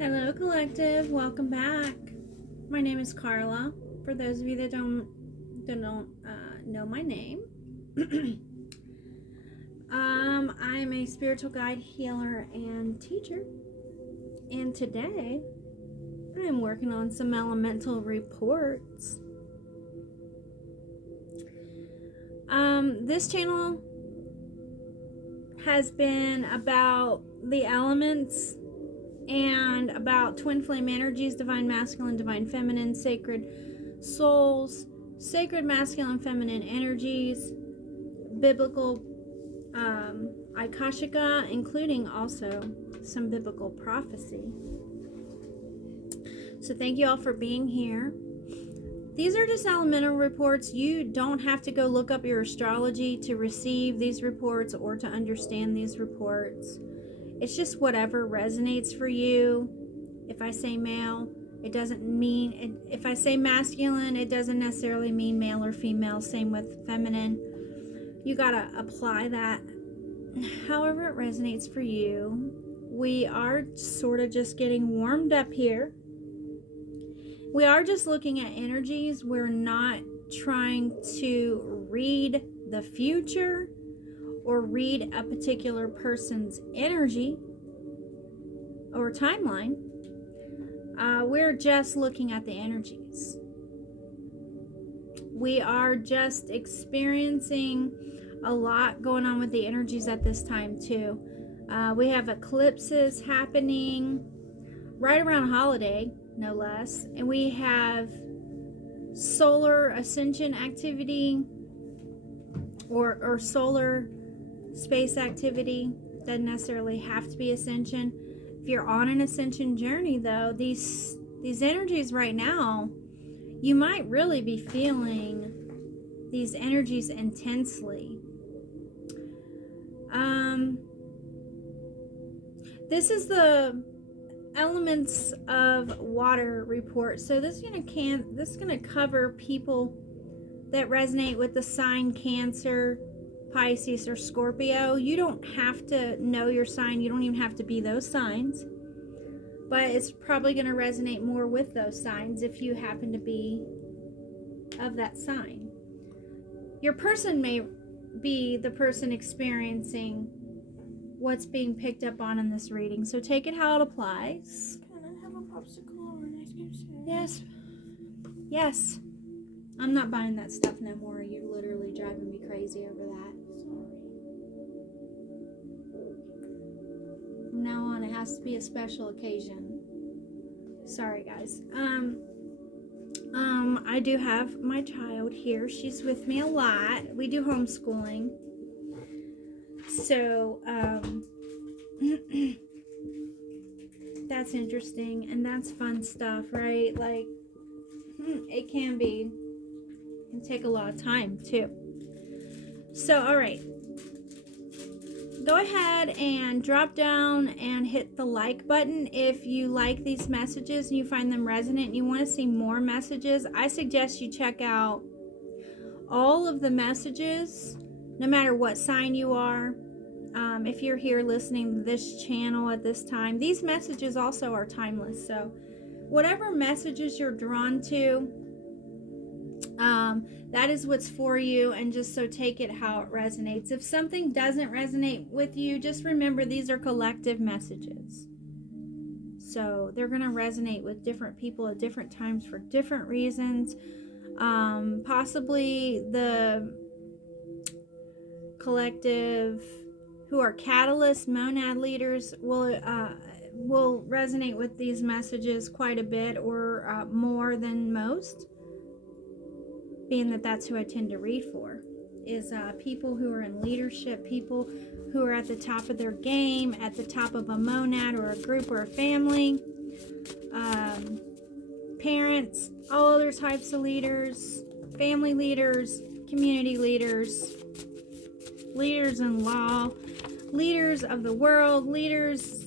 Hello, collective. Welcome back. My name is Carla. For those of you that don't know my name, I'm a spiritual guide, healer, and teacher. And today, I'm working on some elemental reports. This channel has been about the elements and about twin flame energies, divine masculine, divine feminine, sacred souls, sacred masculine, feminine energies, biblical Akashica, including also some biblical prophecy. So thank you all for being here. These are just elemental reports. You don't have to go look up your astrology to receive these reports or to understand these reports. It's just whatever resonates for you. If I say male, it doesn't mean, if I say masculine, it doesn't necessarily mean male or female. Same with feminine. You gotta apply that however it resonates for you. We are sort of just getting warmed up here. We are just looking at energies. We're not trying to read the future or read a particular person's energy or timeline. We're just looking at the energies. We are just experiencing a lot going on with the energies at this time too. We have eclipses happening right around holiday, no less, and we have solar ascension activity or solar space activity. Doesn't necessarily have to be ascension. If you're on an ascension journey though, these energies right now, you might really be feeling these energies intensely. This is the elements of water report. So this is gonna cover people that resonate with the sign Cancer, Pisces, or Scorpio. You don't have to know your sign. You don't even have to be those signs. But it's probably going to resonate more with those signs if you happen to be of that sign. Your person may be the person experiencing what's being picked up on in this reading. So take it how it applies. Can I have a popsicle or an ice cream sandwich? Yes. Yes. I'm not buying that stuff no more. You're literally driving me crazy over that. From now on, it has to be a special occasion. Sorry, guys. I do have my child here. She's with me a lot. We do homeschooling. So, that's interesting. And that's fun stuff, right? Like, it can take a lot of time, too. So, all right. Go ahead and drop down and hit the like button if you like these messages and you find them resonant and you want to see more messages. I suggest you check out all of the messages, no matter what sign you are. If you're here listening to this channel at this time, these messages also are timeless. So whatever messages you're drawn to, that is what's for you, and just so take it how it resonates. If something doesn't resonate with you, just remember these are collective messages. So they're going to resonate with different people at different times for different reasons. Possibly the collective who are catalyst monad leaders will resonate with these messages quite a bit, or more than most. Being that that's who I tend to read for, is people who are in leadership, people who are at the top of their game, at the top of a monad or a group or a family, parents, all other types of leaders, family leaders, community leaders, leaders in law, leaders of the world, leaders,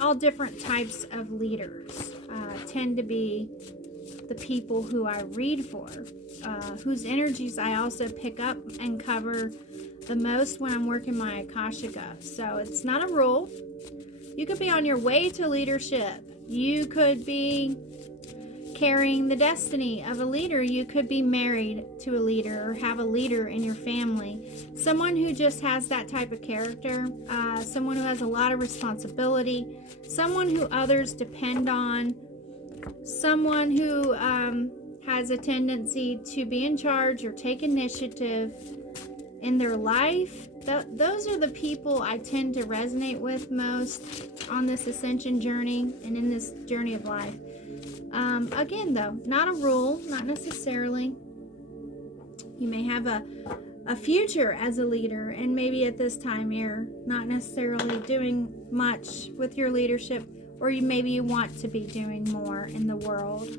all different types of leaders tend to be the people who I read for, whose energies I also pick up and cover the most when I'm working my Akashica. So it's not a rule. You could be on your way to leadership. You could be carrying the destiny of a leader. You could be married to a leader or have a leader in your family. Someone who just has that type of character, someone who has a lot of responsibility, someone who others depend on, someone who has a tendency to be in charge or take initiative in their life. Those are the people I tend to resonate with most on this ascension journey and in this journey of life. Again, though, not a rule, not necessarily. You may have a future as a leader, and maybe at this time you're not necessarily doing much with your leadership, or maybe you want to be doing more in the world,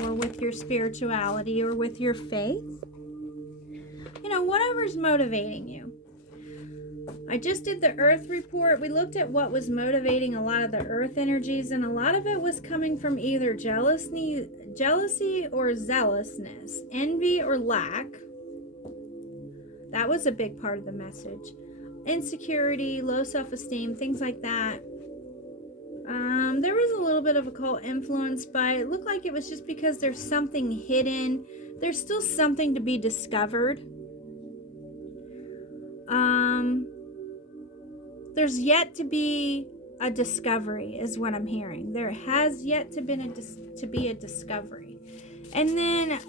or with your spirituality or with your faith. You know, whatever's motivating you. I just did the Earth report. We looked at what was motivating a lot of the Earth energies, and a lot of it was coming from either jealousy or zealousness, envy or lack. That was a big part of the message. Insecurity, low self-esteem, things like that. There was a little bit of occult influence, but it looked like it was just because there's something hidden. There's still something to be discovered. There's yet to be a discovery, is what I'm hearing. There has yet to be a discovery. And then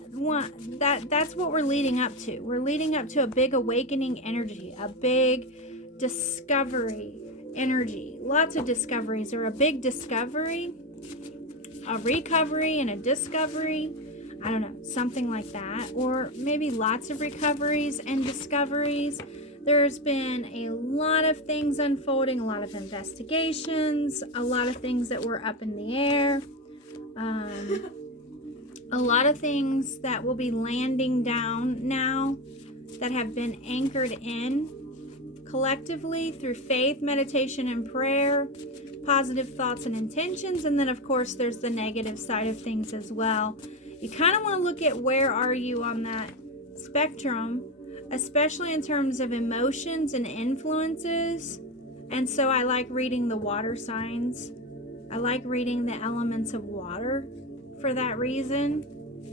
that's what we're leading up to. We're leading up to a big awakening energy, a big discovery energy. Lots of discoveries, or a big discovery, a recovery and a discovery. I don't know, something like that. Or maybe lots of recoveries and discoveries. There's been a lot of things unfolding, a lot of investigations, a lot of things that were up in the air, a lot of things that will be landing down now that have been anchored in collectively through faith, meditation, and prayer, positive thoughts and intentions, and then of course there's the negative side of things as well. You kind of want to look at where are you on that spectrum, especially in terms of emotions and influences. And so I like reading the water signs. I like reading the elements of water for that reason.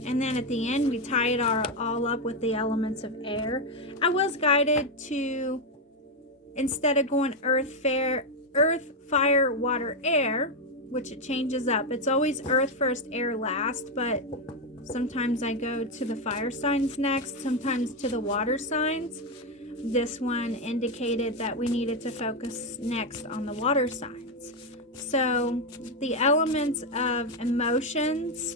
And then at the end, we tie it all up with the elements of air. I was guided to, instead of going earth, fire, water, air, which it changes up. It's always earth first, air last, but sometimes I go to the fire signs next, sometimes to the water signs. This one indicated that we needed to focus next on the water signs. So the elements of emotions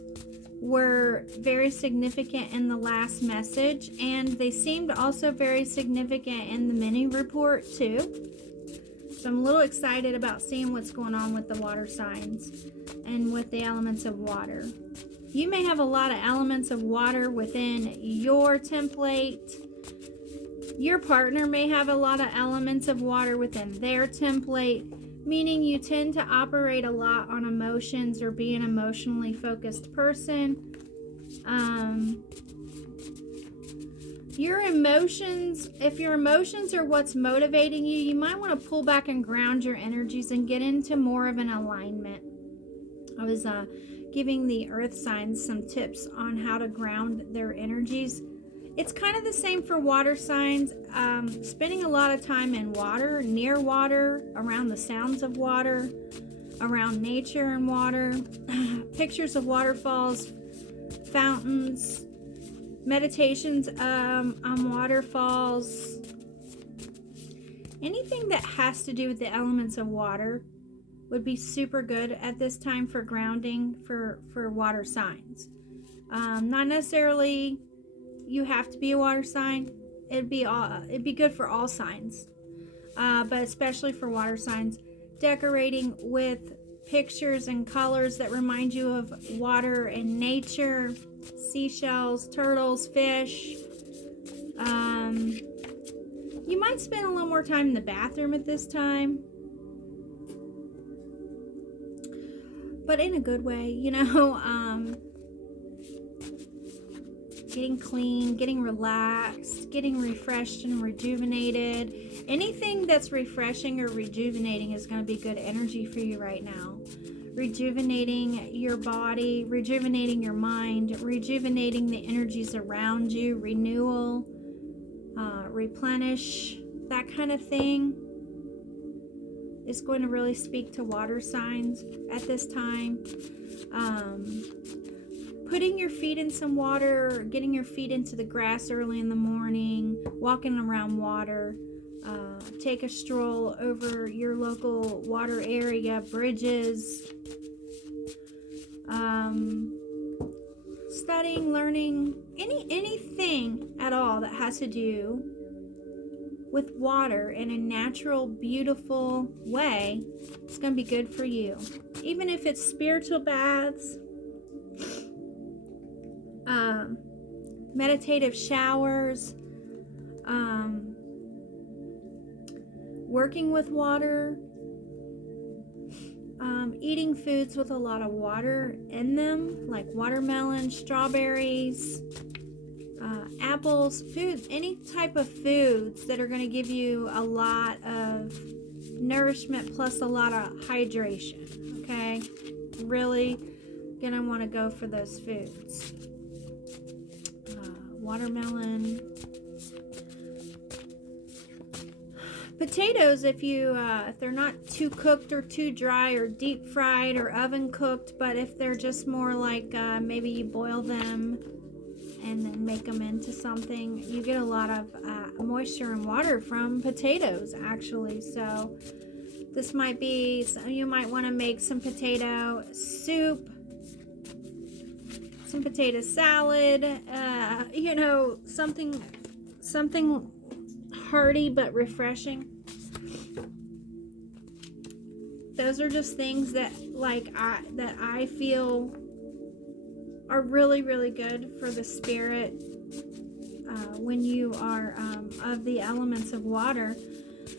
were very significant in the last message, and they seemed also very significant in the mini report too. So I'm a little excited about seeing what's going on with the water signs and with the elements of water. You may have a lot of elements of water within your template. Your partner may have a lot of elements of water within their template, meaning you tend to operate a lot on emotions or be an emotionally focused person. Your emotions, if your emotions are what's motivating you, you might want to pull back and ground your energies and get into more of an alignment. I was giving the earth signs some tips on how to ground their energies. It's kind of the same for water signs. Spending a lot of time in water, near water, around the sounds of water, around nature and water, pictures of waterfalls, fountains, meditations on waterfalls, anything that has to do with the elements of water would be super good at this time for grounding for water signs. Not necessarily you have to be a water sign. It'd be good for all signs, but especially for water signs. Decorating with pictures and colors that remind you of water and nature, seashells, turtles, fish. You might spend a little more time in the bathroom at this time, but in a good way, you know. getting clean, getting relaxed, getting refreshed and rejuvenated. Anything that's refreshing or rejuvenating is going to be good energy for you right now. Rejuvenating your body, rejuvenating your mind, rejuvenating the energies around you, renewal, replenish, that kind of thing is going to really speak to water signs at this time. Putting your feet in some water, getting your feet into the grass early in the morning, walking around water, take a stroll over your local water area, bridges, studying, learning, anything at all that has to do with water in a natural, beautiful way. It's going to be good for you. Even if it's spiritual baths, meditative showers, working with water, eating foods with a lot of water in them, like watermelon, strawberries, apples, food, any type of foods that are going to give you a lot of nourishment plus a lot of hydration. Okay, really gonna want to go for those foods. Watermelon, potatoes, if they're not too cooked or too dry or deep fried or oven cooked, but if they're just more like maybe you boil them and then make them into something, you get a lot of moisture and water from potatoes actually. So this might be, you might want to make some potato soup, some potato salad, something hearty but refreshing. Those are just things that I feel are really, really good for the spirit when you are of the elements of water.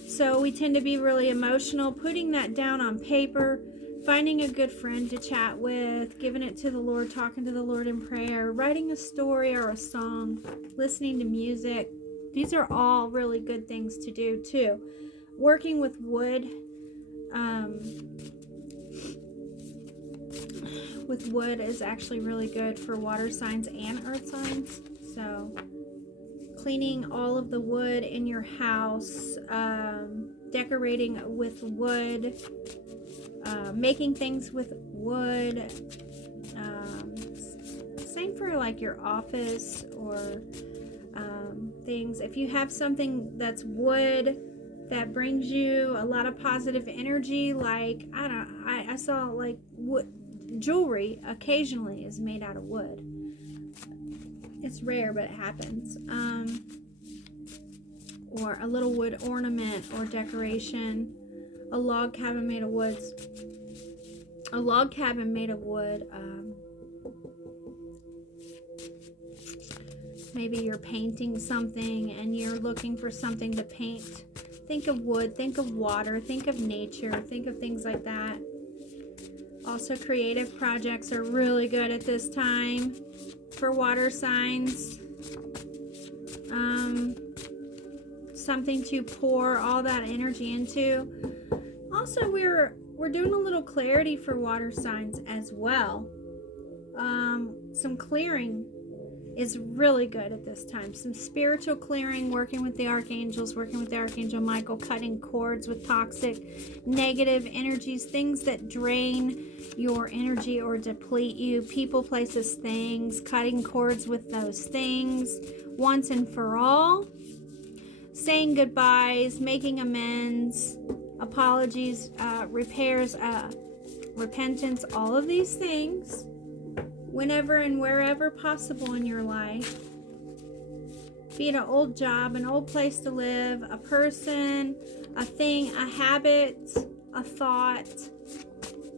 So we tend to be really emotional. Putting that down on paper, finding a good friend to chat with, giving it to the Lord, talking to the Lord in prayer, writing a story or a song, listening to music. These are all really good things to do too. Working with wood. With wood is actually really good for water signs and earth signs. So cleaning all of the wood in your house, decorating with wood, making things with wood, same for like your office or things. If you have something that's wood that brings you a lot of positive energy, like I saw like wood jewelry occasionally is made out of wood. It's rare, but it happens. Or a little wood ornament or decoration. A log cabin made of wood. Maybe you're painting something and you're looking for something to paint. Think of wood, think of water, think of nature, think of things like that. Also, creative projects are really good at this time for water signs. Something to pour all that energy into. Also, we're doing a little clarity for water signs as well. Some clearing is really good at this time. Some spiritual clearing, working with the archangels, working with the Archangel Michael, cutting cords with toxic, negative energies, things that drain your energy or deplete you, people, places, things, cutting cords with those things once and for all, saying goodbyes, making amends, apologies, repairs, repentance, all of these things whenever and wherever possible in your life. Be it an old job, an old place to live, a person, a thing, a habit, a thought,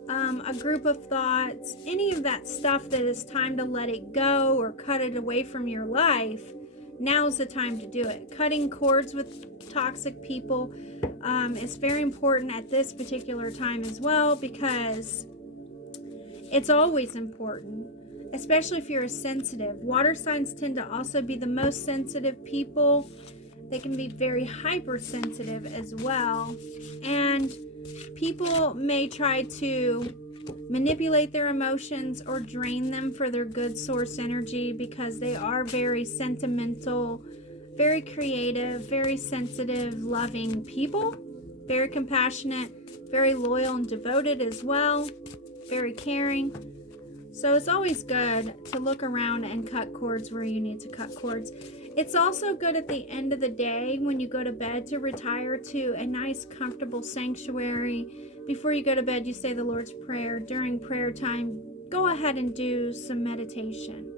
a group of thoughts, any of that stuff that is time to let it go or cut it away from your life. Now's the time to do it. Cutting cords with toxic people is very important at this particular time as well, because it's always important, especially if you're a sensitive. Water signs tend to also be the most sensitive people. They can be very hypersensitive as well. And people may try to manipulate their emotions or drain them for their good source energy because they are very sentimental, very creative, very sensitive, loving people, very compassionate, very loyal and devoted as well, very caring. So it's always good to look around and cut cords where you need to cut cords. It's also good at the end of the day when you go to bed to retire to a nice, comfortable sanctuary. Before you go to bed, you say the Lord's Prayer. During prayer time, go ahead and do some meditation.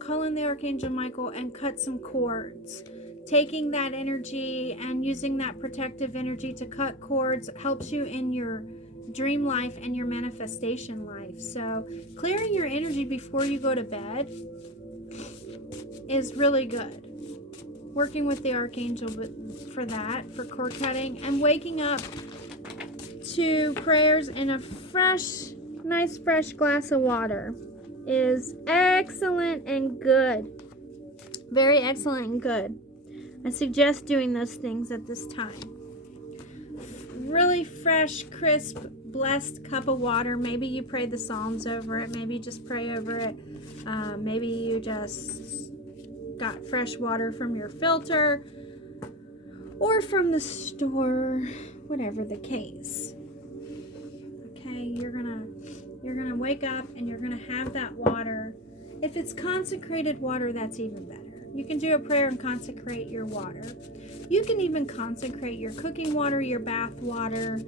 Call in the Archangel Michael and cut some cords. Taking that energy and using that protective energy to cut cords helps you in your dream life and your manifestation life. So clearing your energy before you go to bed is really good. Working with the Archangel for that, for cord cutting, and waking up to prayers in a fresh, nice fresh glass of water is excellent and good. Very excellent and good. I suggest doing those things at this time. Really fresh, crisp, blessed cup of water. Maybe you pray the Psalms over it. Maybe you just pray over it. Maybe you just got fresh water from your filter or from the store, whatever the case. Okay, you're gonna wake up and you're gonna have that water. If it's consecrated water, that's even better. You can do a prayer and consecrate your water. You can even consecrate your cooking water, your bath water.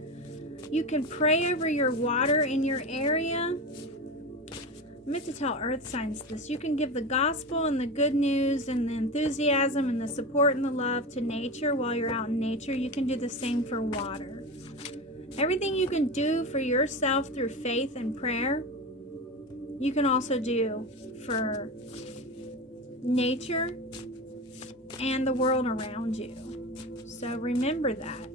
You can pray over your water in your area. I meant to tell earth signs this. You can give the gospel and the good news and the enthusiasm and the support and the love to nature while you're out in nature. You can do the same for water. Everything you can do for yourself through faith and prayer, you can also do for nature and the world around you. So remember that.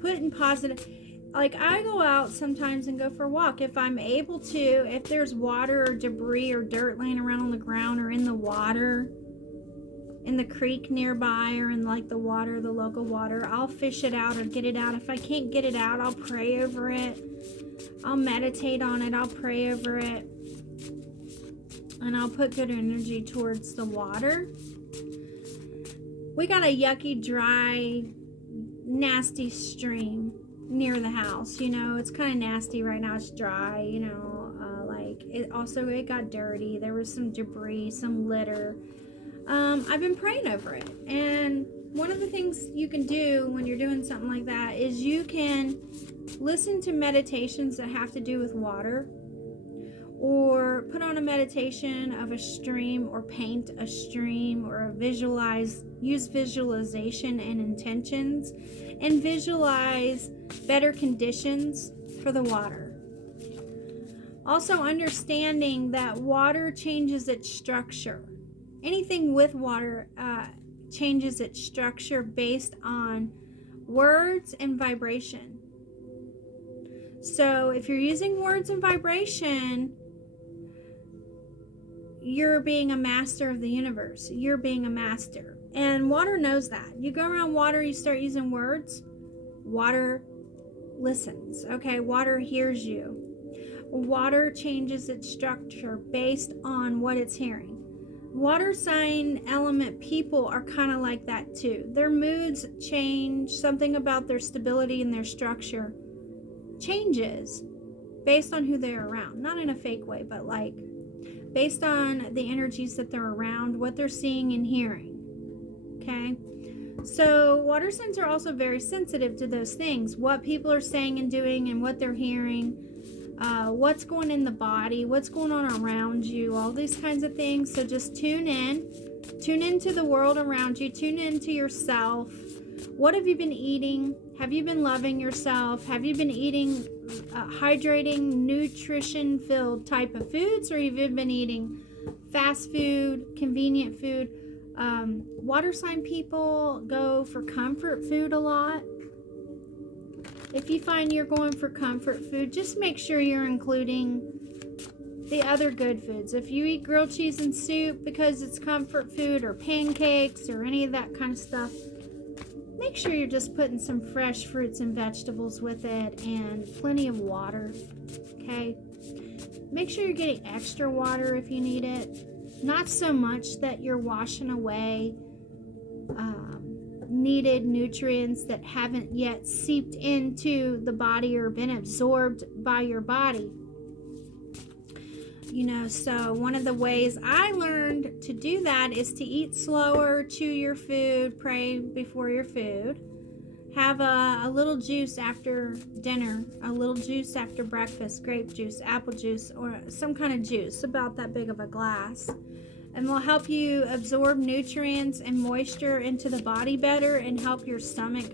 Put in positive. Like, I go out sometimes and go for a walk if I'm able to. If there's water or debris or dirt laying around on the ground or in the water, in the creek nearby or in like the water, the local water, I'll fish it out or get it out. If I can't get it out, I'll pray over it. I'll meditate on it. I'll pray over it. And I'll put good energy towards the water. We got a yucky, dry, nasty stream near the house. You know, it's kind of nasty right now. It's dry, you know, it got dirty. There was some debris, some litter. I've been praying over it. And one of the things you can do when you're doing something like that is you can listen to meditations that have to do with water, or put on a meditation of a stream, or paint a stream, or use visualization and intentions, and visualize better conditions for the water. Also understanding that water changes its structure. Anything with water changes its structure based on words and vibration. So if you're using words and vibration, you're being a master of the universe. You're being a master. And water knows that. You go around water, you start using words, water listens. Okay, water hears you. Water changes its structure based on what it's hearing. Water sign element people are kind of like that too. Their moods change. Something about their stability and their structure changes based on who they're around. Not in a fake way, but like based on the energies that they're around, what they're seeing and hearing. Okay? So water signs are also very sensitive to those things. What people are saying and doing and what they're hearing. What's going in the body, what's going on around you, all these kinds of things. So just tune into the world around you, tune into yourself. What have you been eating? Have you been loving yourself? Have you been eating hydrating, nutrition-filled type of foods, or have you been eating fast food, convenient food? Water sign people go for comfort food a lot. If you find you're going for comfort food, just make sure you're including the other good foods. If you eat grilled cheese and soup because it's comfort food, or pancakes or any of that kind of stuff, make sure you're just putting some fresh fruits and vegetables with it, and plenty of water, okay? Make sure you're getting extra water if you need it. Not so much that you're washing away needed nutrients that haven't yet seeped into the body or been absorbed by your body. You know, so one of the ways I learned to do that is to eat slower, chew your food, pray before your food, have a little juice after dinner, a little juice after breakfast, grape juice, apple juice, or some kind of juice about that big of a glass, and will help you absorb nutrients and moisture into the body better and help your stomach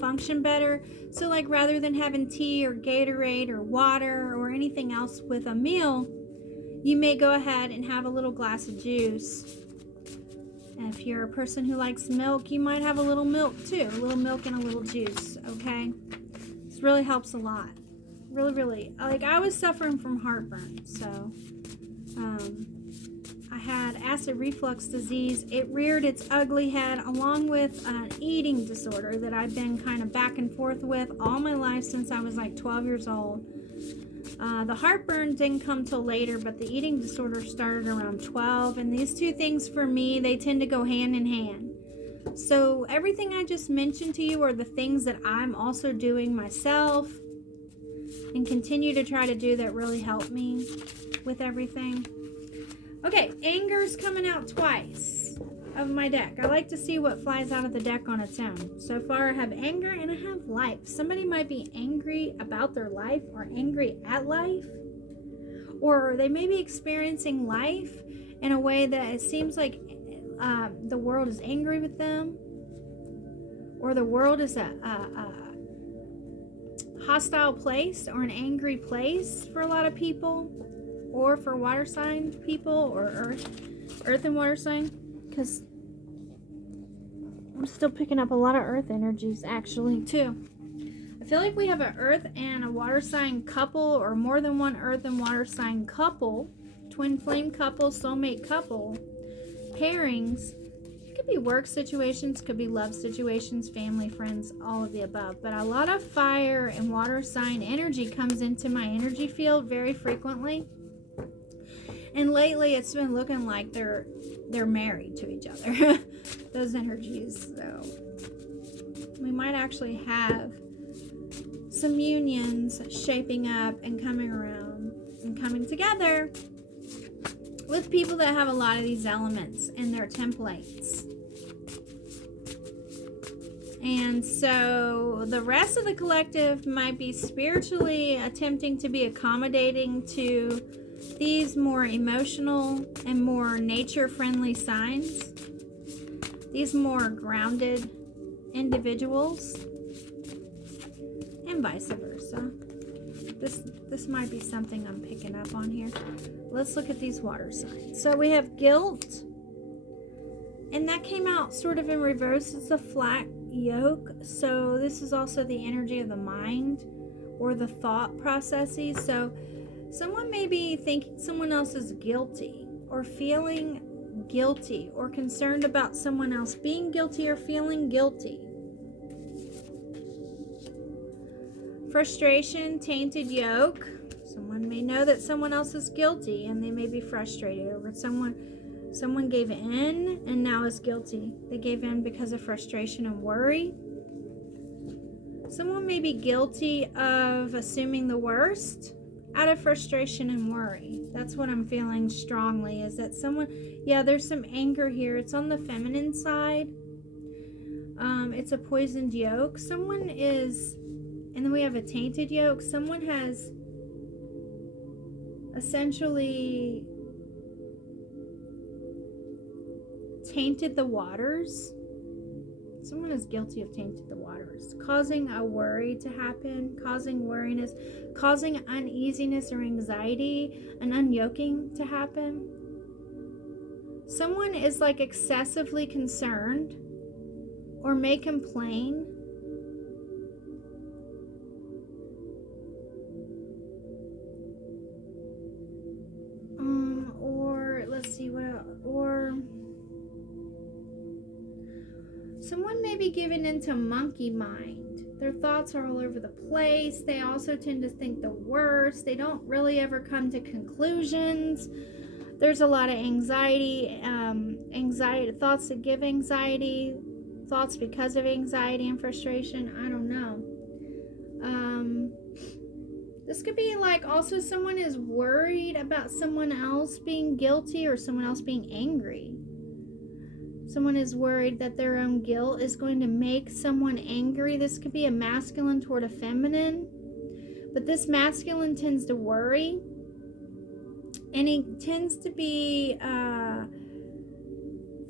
function better. So like, rather than having tea or Gatorade or water or anything else with a meal, you may go ahead and have a little glass of juice. And if you're a person who likes milk, you might have a little milk too, a little milk and a little juice, okay? This really helps a lot. Really, really. Like, I was suffering from heartburn, so I had acid reflux disease. It reared its ugly head along with an eating disorder that I've been kind of back and forth with all my life since I was like 12 years old. The heartburn didn't come till later, but the eating disorder started around 12. And these two things for me, they tend to go hand in hand. So everything I just mentioned to you are the things that I'm also doing myself and continue to try to do that really help me with everything. Okay, anger's coming out twice of my deck. I like to see what flies out of the deck on its own. So far I have anger and I have life. Somebody might be angry about their life or angry at life, or they may be experiencing life in a way that it seems like the world is angry with them, or the world is a hostile place or an angry place for a lot of people, or for water sign people, or earth and water sign, because I'm still picking up a lot of earth energies actually too. I feel like we have an earth and a water sign couple, or more than one earth and water sign couple, twin flame couple, soulmate couple, pairings. It could be work situations, could be love situations, family, friends, all of the above. But a lot of fire and water sign energy comes into my energy field very frequently. And lately it's been looking like they're married to each other. Those energies. So we might actually have some unions shaping up and coming around and coming together with people that have a lot of these elements in their templates. And so the rest of the collective might be spiritually attempting to be accommodating to these more emotional and more nature-friendly signs, these more grounded individuals, and vice versa. This might be something I'm picking up on here. Let's look at these water signs. So we have guilt, and that came out sort of in reverse. It's a flat yoke. So this is also the energy of the mind or the thought processes. So someone may be thinking someone else is guilty, or feeling guilty, or concerned about someone else being guilty or feeling guilty. Frustration, tainted yoke. Someone may know that someone else is guilty and they may be frustrated over someone gave in and now is guilty. They gave in because of frustration and worry. Someone may be guilty of assuming the worst out of frustration and worry. That's what I'm feeling strongly, is that someone, there's some anger here. It's on the feminine side. It's a poisoned yoke. Someone is, and then we have a tainted yoke. Someone has essentially tainted the waters. Someone is guilty of tainted the waters, causing a worry to happen, causing worriness, causing uneasiness or anxiety, an unyoking to happen. Someone is like excessively concerned or may complain be giving into monkey mind. Their thoughts are all over the place. They also tend to think the worst. They don't really ever come to conclusions. There's a lot of anxiety, thoughts that give anxiety, thoughts because of anxiety and frustration. I don't know. This could be like also someone is worried about someone else being guilty or someone else being angry. Someone is worried that their own guilt is going to make someone angry. This could be a masculine toward a feminine. But this masculine tends to worry. And he tends to be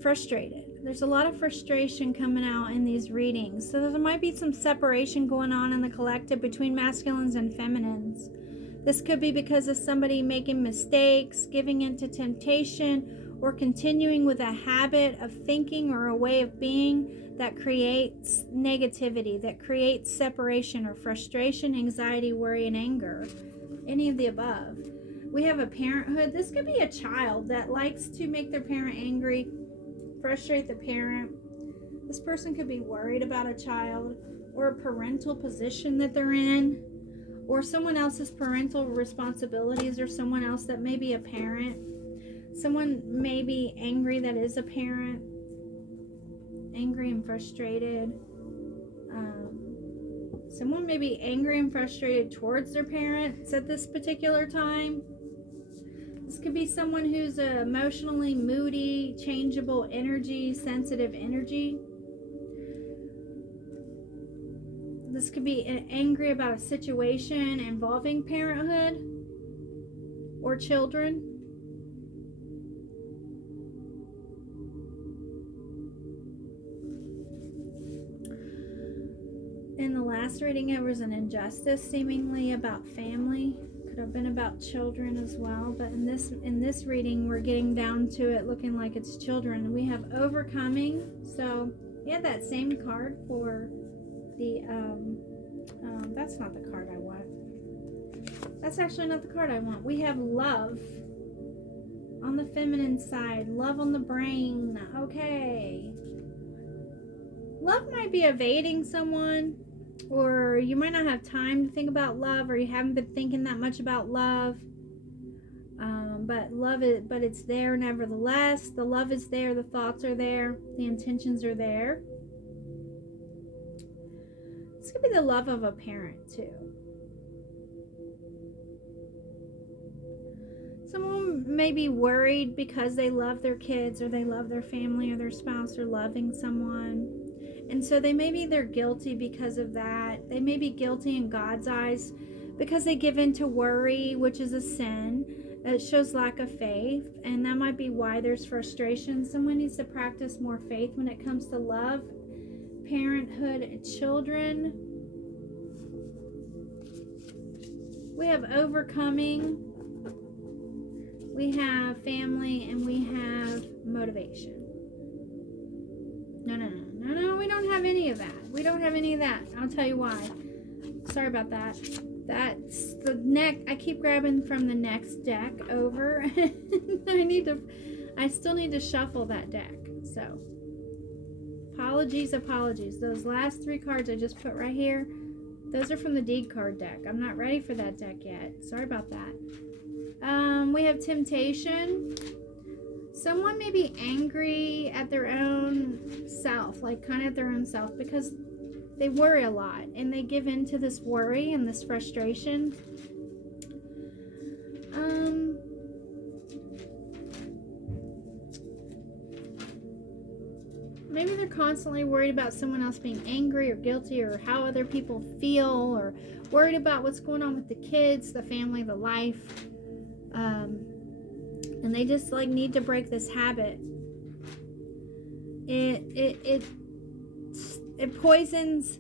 frustrated. There's a lot of frustration coming out in these readings. So there might be some separation going on in the collective between masculines and feminines. This could be because of somebody making mistakes, giving into temptation, or continuing with a habit of thinking or a way of being that creates negativity, that creates separation or frustration, anxiety, worry, and anger. Any of the above. We have a parenthood. This could be a child that likes to make their parent angry, frustrate the parent. This person could be worried about a child or a parental position that they're in, or someone else's parental responsibilities, or someone else that may be a parent. Someone may be angry that is a parent, angry and frustrated. Someone may be angry and frustrated towards their parents at this particular time. This could be someone who's emotionally moody, changeable energy, sensitive energy. This could be angry about a situation involving parenthood or children. In the last reading, it was an injustice seemingly about family. Could have been about children as well, but in this reading we're getting down to it looking like it's children. We have overcoming. So we had that same card for the that's not the card I want. That's actually not the card I want. We have love on the feminine side, love on the brain. Okay, love might be evading someone, or you might not have time to think about love, or you haven't been thinking that much about love. But it's there nevertheless. The love is there, the thoughts are there, the intentions are there. This could be the love of a parent too. Someone may be worried because they love their kids, or they love their family or their spouse, or loving someone. And so they're guilty because of that. They may be guilty in God's eyes because they give in to worry, which is a sin. It shows lack of faith, and that might be why there's frustration. Someone needs to practice more faith when it comes to love, parenthood, and children. We have overcoming, we have family, and we have motivation. No, we don't have any of that. We don't have any of that. I'll tell you why. Sorry about that. That's the neck. I keep grabbing from the next deck over. I still need to shuffle that deck. So, apologies. Those last 3 cards I just put right here, those are from the deed card deck. I'm not ready for that deck yet. Sorry about that. We have temptation. Someone may be angry at their own self, like kind of at their own self, because they worry a lot and they give in to this worry and this frustration. Maybe they're constantly worried about someone else being angry or guilty, or how other people feel, or worried about what's going on with the kids, the family, the life. And they just need to break this habit. It poisons.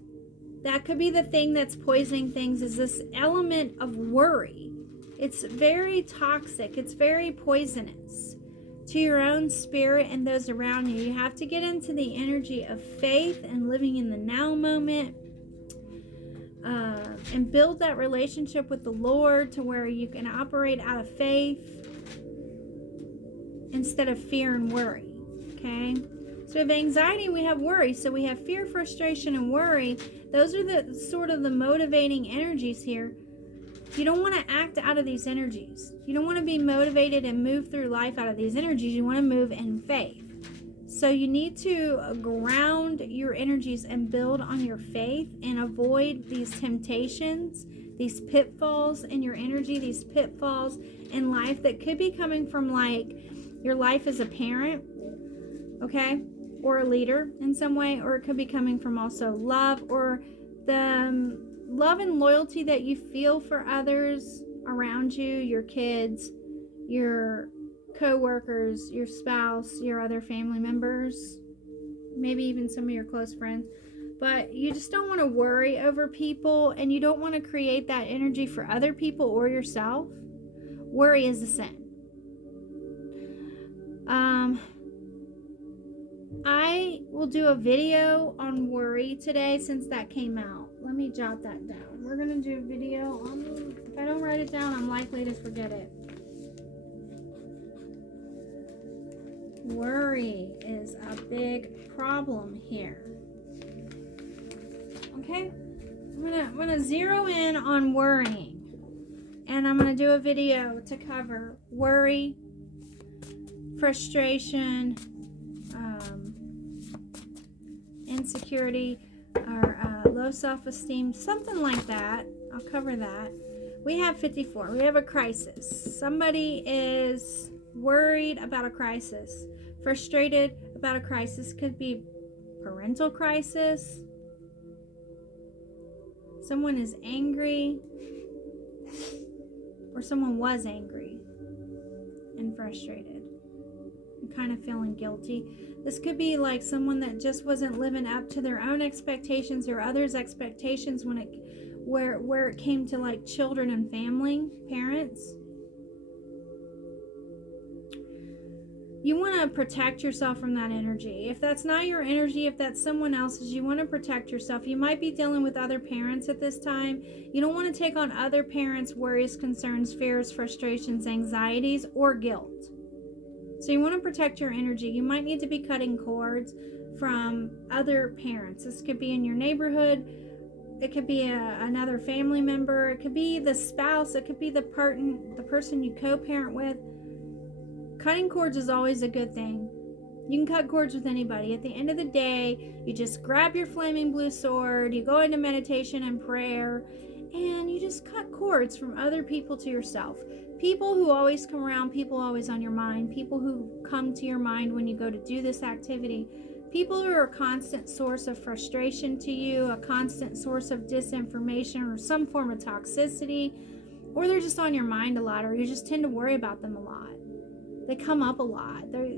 That could be the thing that's poisoning things, is this element of worry. It's very toxic. It's very poisonous to your own spirit and those around you. You have to get into the energy of faith and living in the now moment, and build that relationship with the Lord to where you can operate out of faith instead of fear and worry. Okay? So we have anxiety, we have worry. So we have fear, frustration, and worry. Those are the sort of the motivating energies here. You don't want to act out of these energies. You don't want to be motivated and move through life out of these energies. You want to move in faith. So you need to ground your energies and build on your faith and avoid these temptations, these pitfalls in your energy, these pitfalls in life that could be coming from like your life as a parent, okay, or a leader in some way, or it could be coming from also love or the love and loyalty that you feel for others around you, your kids, your co-workers, your spouse, your other family members, maybe even some of your close friends. But you just don't want to worry over people, and you don't want to create that energy for other people or yourself. Worry is a sin. I will do a video on worry today since that came out. Let me jot that down. We're going to do a video on, if I don't write it down, I'm likely to forget it. Worry is a big problem here. Okay? I'm gonna zero in on worrying. And I'm going to do a video to cover worry, frustration, insecurity, or low self-esteem, something like that. I'll cover that. We have 54. We have a crisis. Somebody is worried about a crisis, frustrated about a crisis. Could be parental crisis. Someone is angry, or someone was angry and frustrated and kind of feeling guilty. This could be like someone that just wasn't living up to their own expectations or others' expectations when where it came to like children and family, parents. You want to protect yourself from that energy. If that's not your energy, if that's someone else's, you want to protect yourself. You might be dealing with other parents at this time. You don't want to take on other parents' worries, concerns, fears, frustrations, anxieties, or guilt. So you want to protect your energy. You might need to be cutting cords from other parents. This could be in your neighborhood. It could be another family member. It could be the spouse. It could be the person you co-parent with. Cutting cords is always a good thing. You can cut cords with anybody. At the end of the day, you just grab your flaming blue sword, you go into meditation and prayer, and you just cut cords from other people to yourself. People who always come around, people always on your mind, people who come to your mind when you go to do this activity, people who are a constant source of frustration to you, a constant source of disinformation or some form of toxicity, or they're just on your mind a lot, or you just tend to worry about them a lot. They come up a lot. They're,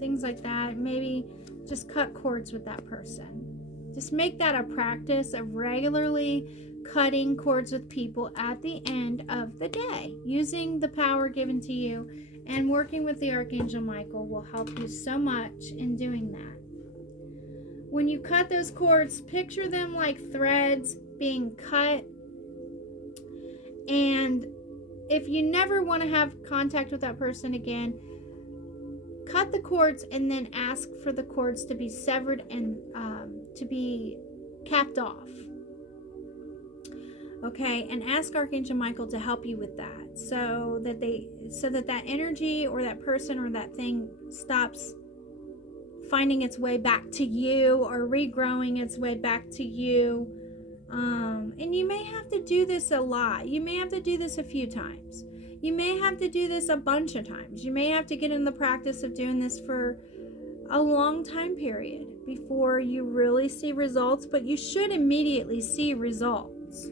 things like that. Maybe just cut cords with that person. Just make that a practice of regularly cutting cords with people at the end of the day. Using the power given to you and working with the Archangel Michael will help you so much in doing that. When you cut those cords, picture them like threads being cut. And if you never want to have contact with that person again, cut the cords and then ask for the cords to be severed and to be capped off. Okay, and ask Archangel Michael to help you with that, so that energy or that person or that thing stops finding its way back to you or regrowing its way back to you. And you may have to do this a lot. You may have to do this a few times. You may have to do this a bunch of times. You may have to get in the practice of doing this for a long time period before you really see results, but you should immediately see results.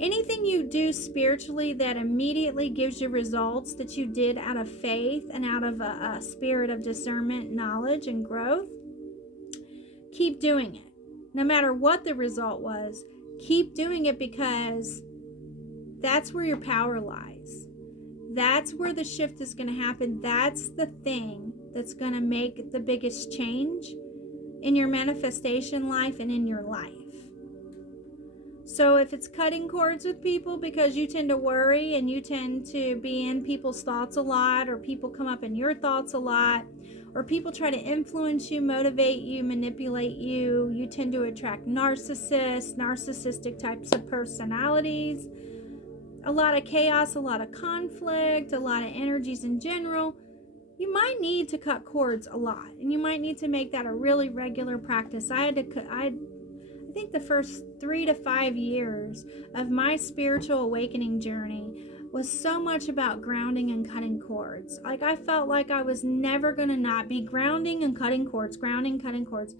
Anything you do spiritually that immediately gives you results that you did out of faith and out of a spirit of discernment, knowledge, and growth, keep doing it. No matter what the result was, keep doing it, because that's where your power lies. That's where the shift is going to happen. That's the thing that's going to make the biggest change in your manifestation life and in your life. So if it's cutting cords with people because you tend to worry and you tend to be in people's thoughts a lot, or people come up in your thoughts a lot, or people try to influence you, motivate you, manipulate you, you tend to attract narcissists, narcissistic types of personalities, a lot of chaos, a lot of conflict, a lot of energies in general, you might need to cut cords a lot, and you might need to make that a really regular practice. I think the first 3 to 5 years of my spiritual awakening journey was so much about grounding and cutting cords. Like, I felt like I was never going to not be grounding and cutting cords, grounding, cutting cords,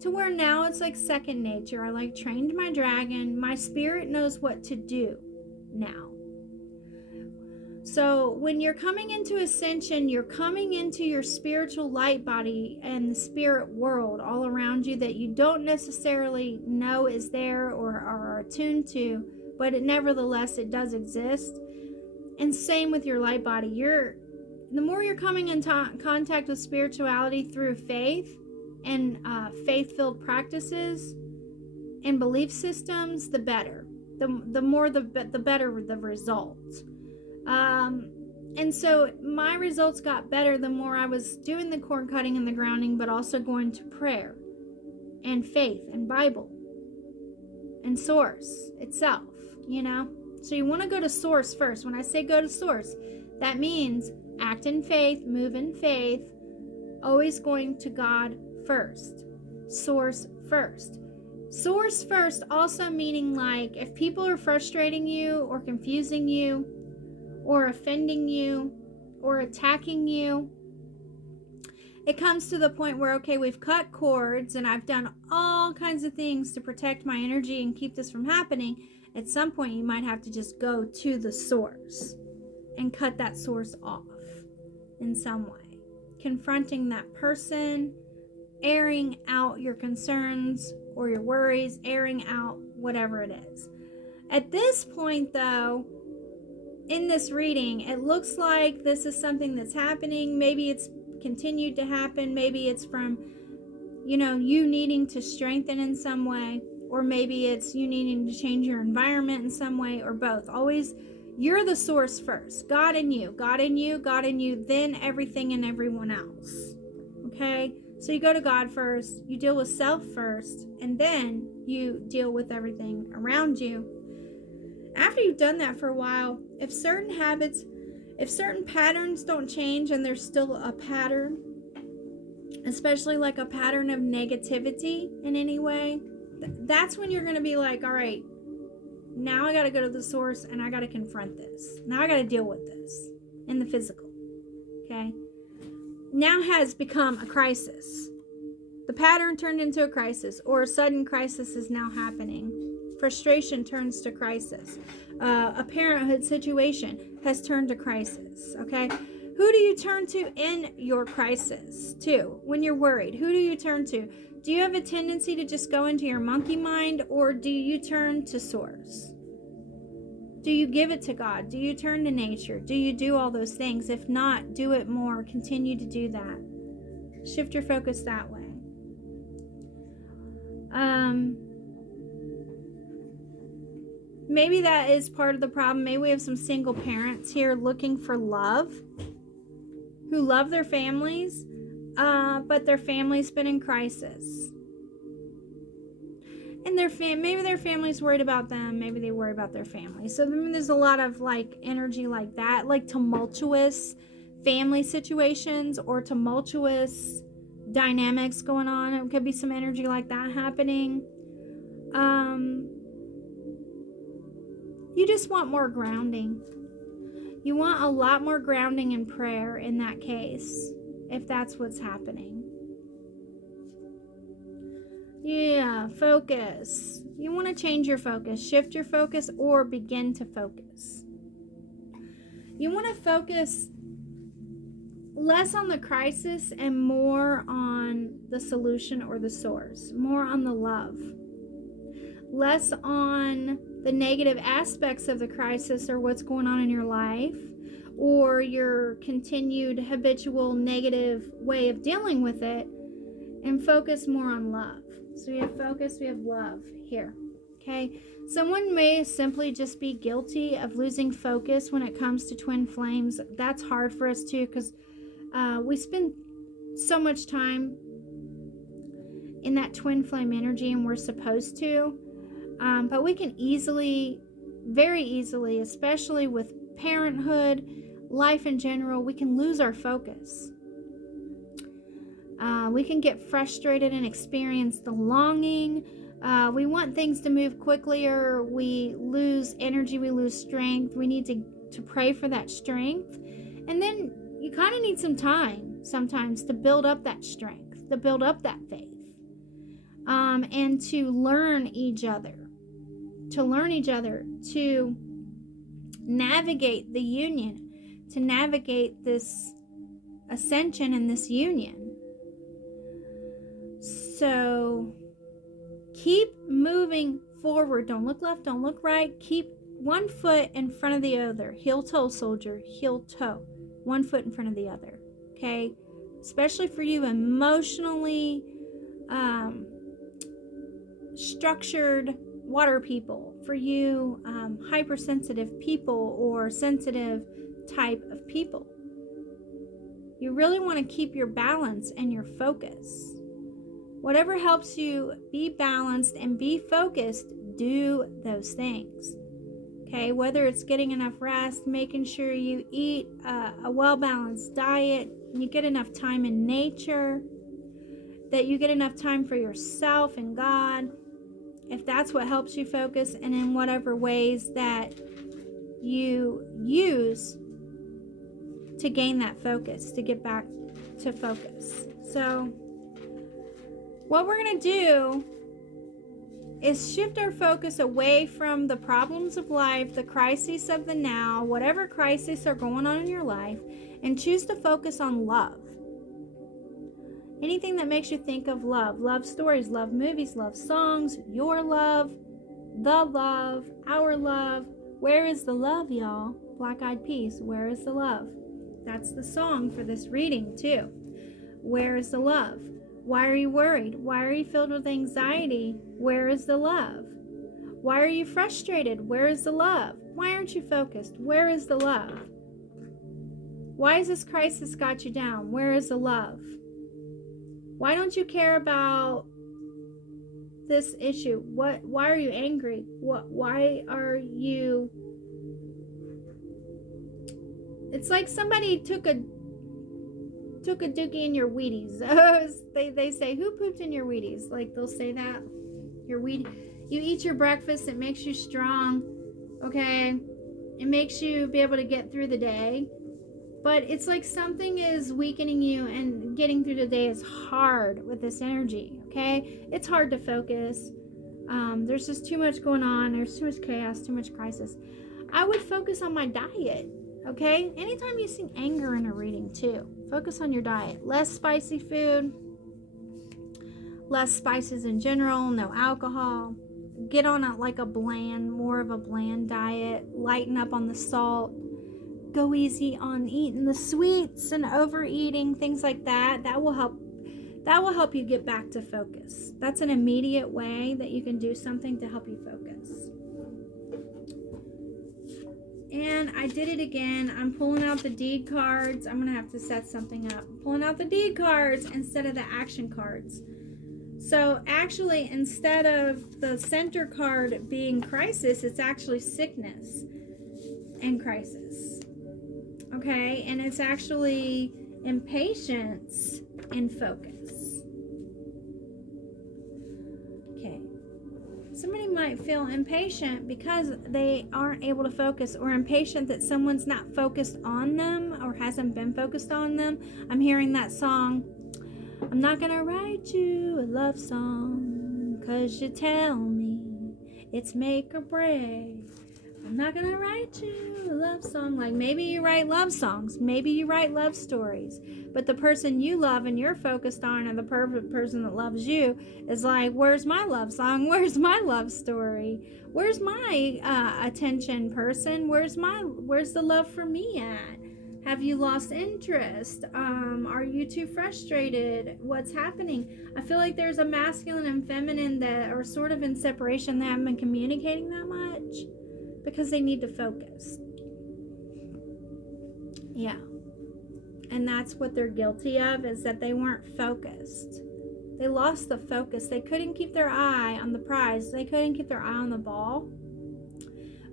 to where now it's like second nature. I like trained my dragon. My spirit knows what to do now. So when you're coming into ascension, you're coming into your spiritual light body and the spirit world all around you that you don't necessarily know is there or are attuned to, but nevertheless it does exist. And same with your light body. The more you're coming in contact with spirituality through faith and faith-filled practices and belief systems, the better. The better the results. And so my results got better the more I was doing the cord cutting and the grounding, but also going to prayer and faith and Bible and source itself, So you want to go to source first. When I say go to source, that means act in faith, move in faith, always going to God first, source first. Source first also meaning, like, if people are frustrating you or confusing you or offending you or attacking you, it comes to the point where, okay, we've cut cords and I've done all kinds of things to protect my energy and keep this from happening. At some point, you might have to just go to the source and cut that source off in some way. Confronting that person, airing out your concerns or your worries, airing out whatever it is. At this point, though, in this reading, it looks like this is something that's happening. Maybe it's continued to happen. Maybe it's from, you needing to strengthen in some way, or maybe it's you needing to change your environment in some way, or both. Always, you're the source first. God in you, God in you, God in you, then everything and everyone else. Okay? So you go to God first, you deal with self first, and then you deal with everything around you. After you've done that for a while, if certain patterns don't change and there's still a pattern, especially like a pattern of negativity in any way, that's when you're going to be like, all right, now I got to go to the source and I got to confront this. Now I got to deal with this in the physical. Okay? Now has become a crisis. The pattern turned into a crisis, or a sudden crisis is now happening. Frustration turns to crisis. A parenthood situation has turned to crisis. Okay? Who do you turn to in your crisis to when you're worried? Who do you turn to? Do you have a tendency to just go into your monkey mind, or do you turn to source? Do you give it to God? Do you turn to nature? Do you do all those things? If not, do it more. Continue to do that. Shift your focus that way. Maybe that is part of the problem. Maybe we have some single parents here looking for love, who love their families, but their family's been in crisis. And maybe their family's worried about them. Maybe they worry about their family. So there's a lot of energy like that, like tumultuous family situations or tumultuous dynamics going on. It could be some energy like that happening. You just want more grounding. You want a lot more grounding in prayer in that case, if that's what's happening. Yeah, focus. You want to change your focus, shift your focus, or begin to focus. You want to focus less on the crisis and more on the solution or the source, more on the love, less on the negative aspects of the crisis or what's going on in your life or your continued habitual negative way of dealing with it, and focus more on love. So we have focus, we have love here. Okay? Someone may simply just be guilty of losing focus when it comes to twin flames. That's hard for us too, because we spend so much time in that twin flame energy, and we're supposed to. But we can easily, very easily, especially with parenthood, life in general, we can lose our focus. We can get frustrated and experience the longing. We want things to move quickly, or we lose energy, we lose strength. We need to pray for that strength. And then you kind of need some time sometimes to build up that strength, to build up that faith, and to learn each other, to navigate the union, to navigate this ascension and this union. So keep moving forward. Don't look left, don't look right. Keep one foot in front of the other. Heel toe, soldier, heel toe. One foot in front of the other. Okay? Especially for you emotionally structured water people. For you hypersensitive people or sensitive type of people. You really want to keep your balance and your focus. Whatever helps you be balanced and be focused, do those things. Okay, whether it's getting enough rest, making sure you eat a well-balanced diet, you get enough time in nature, that you get enough time for yourself and God, if that's what helps you focus, and in whatever ways that you use to gain that focus, to get back to focus. So what we're going to do is shift our focus away from the problems of life, the crises of the now, whatever crises are going on in your life, and choose to focus on love. Anything that makes you think of love. Love stories, love movies, love songs, your love, the love, our love. Where is the love, y'all? Black Eyed Peas, where is the love? That's the song for this reading, too. Where is the love? Why are you worried? Why are you filled with anxiety? Where is the love? Why are you frustrated? Where is the love? Why aren't you focused? Where is the love? Why has this crisis got you down? Where is the love? Why don't you care about this issue? Why are you angry? Why are you... It's like somebody took a dookie in your Wheaties. They say, who pooped in your Wheaties? Like, they'll say that. You eat your breakfast, it makes you strong, okay? It makes you be able to get through the day. But it's like something is weakening you, and getting through the day is hard with this energy, okay? It's hard to focus. There's just too much going on. There's too much chaos, too much crisis. I would focus on my diet, okay? Anytime you see anger in a reading, too, focus on your diet. Less spicy food, less spices in general, no alcohol. Get on more of a bland diet. Lighten up on the salt. Go easy on eating the sweets and overeating, things like that. That will help you get back to focus. That's an immediate way that you can do something to help you focus. And I did it again. I'm pulling out the deed cards. I'm going to have to set something up. I'm pulling out the deed cards instead of the action cards. So actually, instead of the center card being crisis, it's actually sickness and crisis. Okay? And it's actually impatience and focus. Okay. Somebody might feel impatient because they aren't able to focus, or impatient that someone's not focused on them or hasn't been focused on them. I'm hearing that song, I'm not gonna write you a love song, 'cause you tell me it's make or break. I'm not gonna write you a love song. Like, maybe you write love songs, maybe you write love stories, but the person you love and you're focused on, and the perfect person that loves you is like, where's my love song? Where's my love story? Where's my attention person? Where's the love for me at? Have you lost interest? Are you too frustrated? What's happening? I feel like there's a masculine and feminine that are sort of in separation. They haven't been communicating that much because they need to focus. Yeah. And that's what they're guilty of, is that they weren't focused. They lost the focus. They couldn't keep their eye on the prize. They couldn't keep their eye on the ball,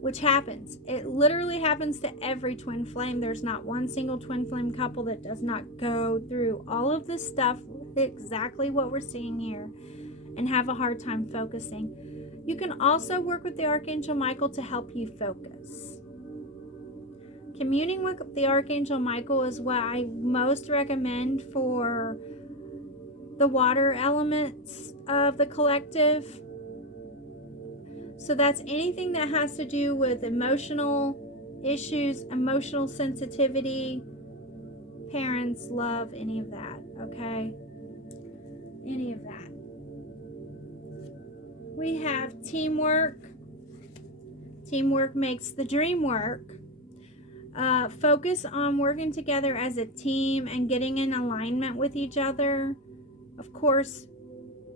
which happens. It literally happens to every twin flame. There's not one single twin flame couple that does not go through all of this stuff, exactly what we're seeing here, and have a hard time focusing. You can also work with the Archangel Michael to help you focus. Communing with the Archangel Michael is what I most recommend for the water elements of the collective. So that's anything that has to do with emotional issues, emotional sensitivity, parents, love, any of that, okay? Any of that. We have teamwork. Teamwork makes the dream work. Focus on working together as a team and getting in alignment with each other. Of course,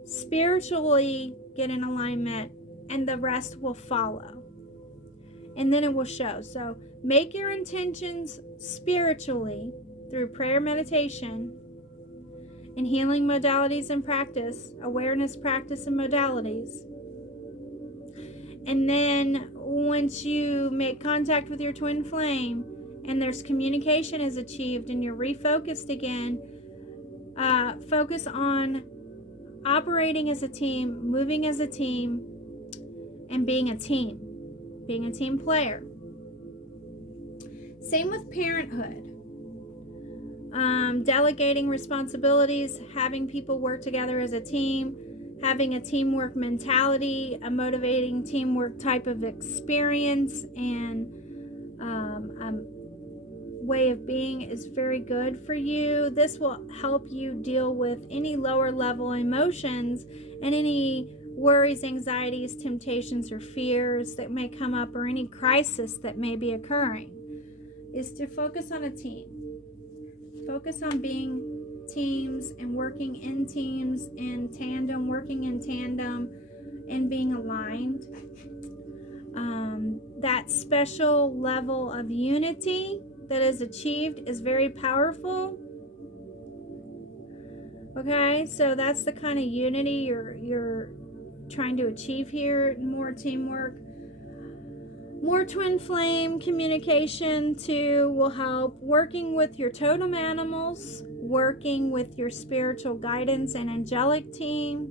spiritually get in alignment, and the rest will follow. And then it will show. So make your intentions spiritually through prayer, meditation, and healing modalities and practice, awareness, practice, and modalities. And then once you make contact with your twin flame and there's communication is achieved and you're refocused again, focus on operating as a team, moving as a team, and being a team player. Same with parenthood. Delegating responsibilities, having people work together as a team, having a teamwork mentality, a motivating teamwork type of experience, and way of being is very good for you. This will help you deal with any lower level emotions and any worries, anxieties, temptations, or fears that may come up, or any crisis that may be occurring, is to focus on a team. Focus on being teams and working in teams in tandem, working in tandem and being aligned. That special level of unity that is achieved is very powerful. Okay, so that's the kind of unity you're trying to achieve here. More teamwork, more twin flame communication too will help. Working with your totem animals, working with your spiritual guidance and angelic team,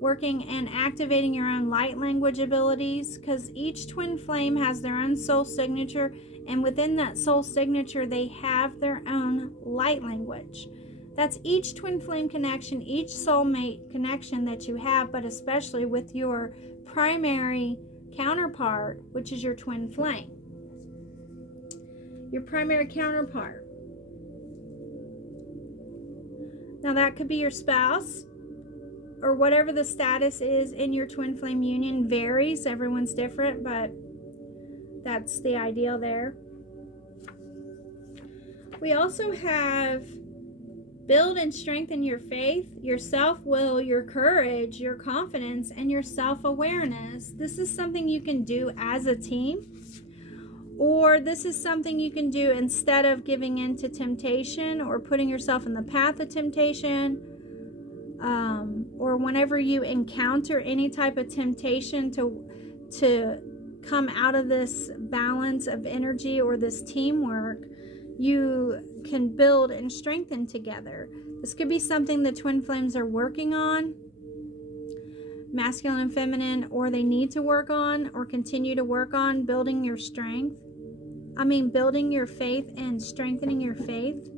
working and activating your own light language abilities, because each twin flame has their own soul signature, and within that soul signature they have their own light language. That's each twin flame connection, each soulmate connection that you have, but especially with your primary counterpart, which is your twin flame. Your primary counterpart. Now that could be your spouse, or whatever the status is in your twin flame union varies. Everyone's different, but that's the ideal there. We also have build and strengthen your faith, your self-will, your courage, your confidence, and your self-awareness. This is something you can do as a team, or this is something you can do instead of giving in to temptation or putting yourself in the path of temptation, or whenever you encounter any type of temptation to come out of this balance of energy or this teamwork, you can build and strengthen together. This could be something the twin flames are working on, masculine and feminine, or they need to work on or continue to work on building your strength. Building your faith and strengthening your faith.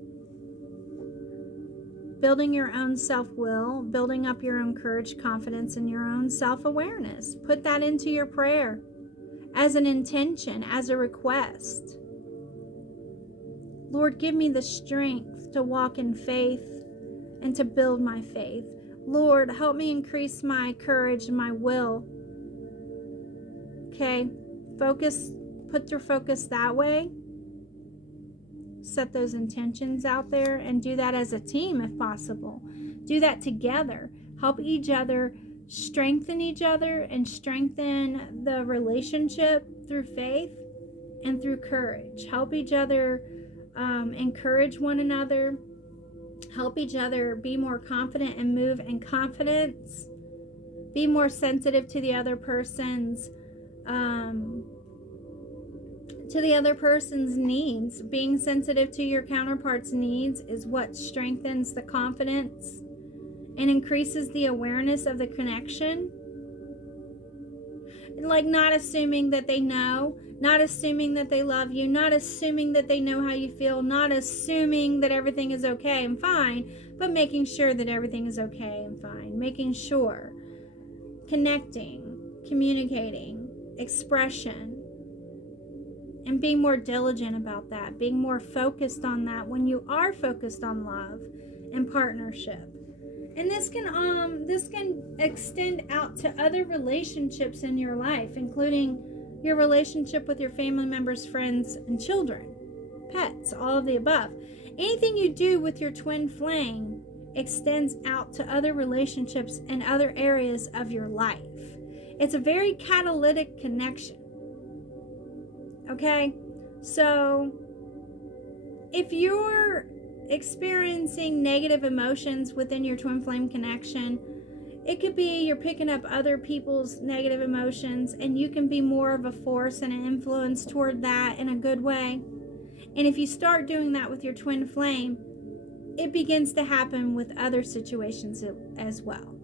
Building your own self-will, building up your own courage, confidence, and your own self-awareness. Put that into your prayer as an intention, as a request. Lord, give me the strength to walk in faith and to build my faith. Lord, help me increase my courage and my will. Okay, focus, put your focus that way. set those intentions out there, and do that as a team if possible. Do that together. Help each other, strengthen each other, and strengthen the relationship through faith and through courage. Help each other encourage one another. Help each other be more confident and move in confidence. Be more sensitive to the other person's needs. Being sensitive to your counterpart's needs is what strengthens the confidence and increases the awareness of the connection. Like, not assuming that they know, not assuming that they love you, not assuming that they know how you feel, not assuming that everything is okay and fine, but making sure that everything is okay and fine. Making sure. Connecting, communicating, expression, and being more diligent about that, being more focused on that when you are focused on love and partnership. And this can extend out to other relationships in your life, including your relationship with your family members, friends, and children, pets, all of the above. Anything you do with your twin flame extends out to other relationships and other areas of your life. It's a very catalytic connection. Okay? So, if you're experiencing negative emotions within your twin flame connection, it could be you're picking up other people's negative emotions, and you can be more of a force and an influence toward that in a good way. And if you start doing that with your twin flame, it begins to happen with other situations as well.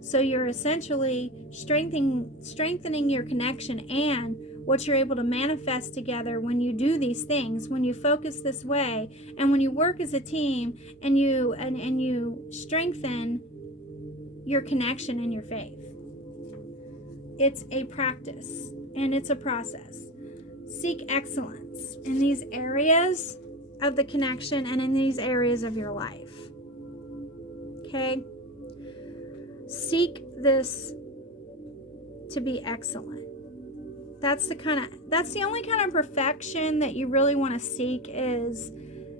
So you're essentially strengthening your connection and what you're able to manifest together when you do these things, when you focus this way, and when you work as a team, and you strengthen your connection and your faith. It's a practice and it's a process. Seek excellence in these areas of the connection and in these areas of your life. Okay? Seek this to be excellent. That's the only kind of perfection that you really want to seek, is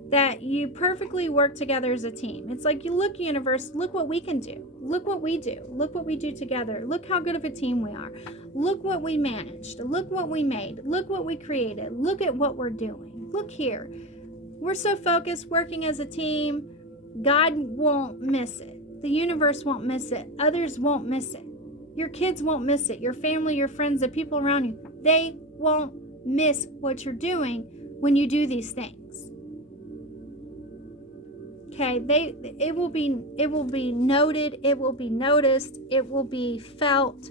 that you perfectly work together as a team. It's like, you look, universe, look what we can do. Look what we do. Look what we do together. Look how good of a team we are. Look what we managed. Look what we made. Look what we created. Look at what we're doing. Look here. We're so focused working as a team. God won't miss it. The universe won't miss it. Others won't miss it. Your kids won't miss it. Your family, your friends, the people around you, they won't miss what you're doing when you do these things. Okay, it will be noted, it will be noticed, it will be felt,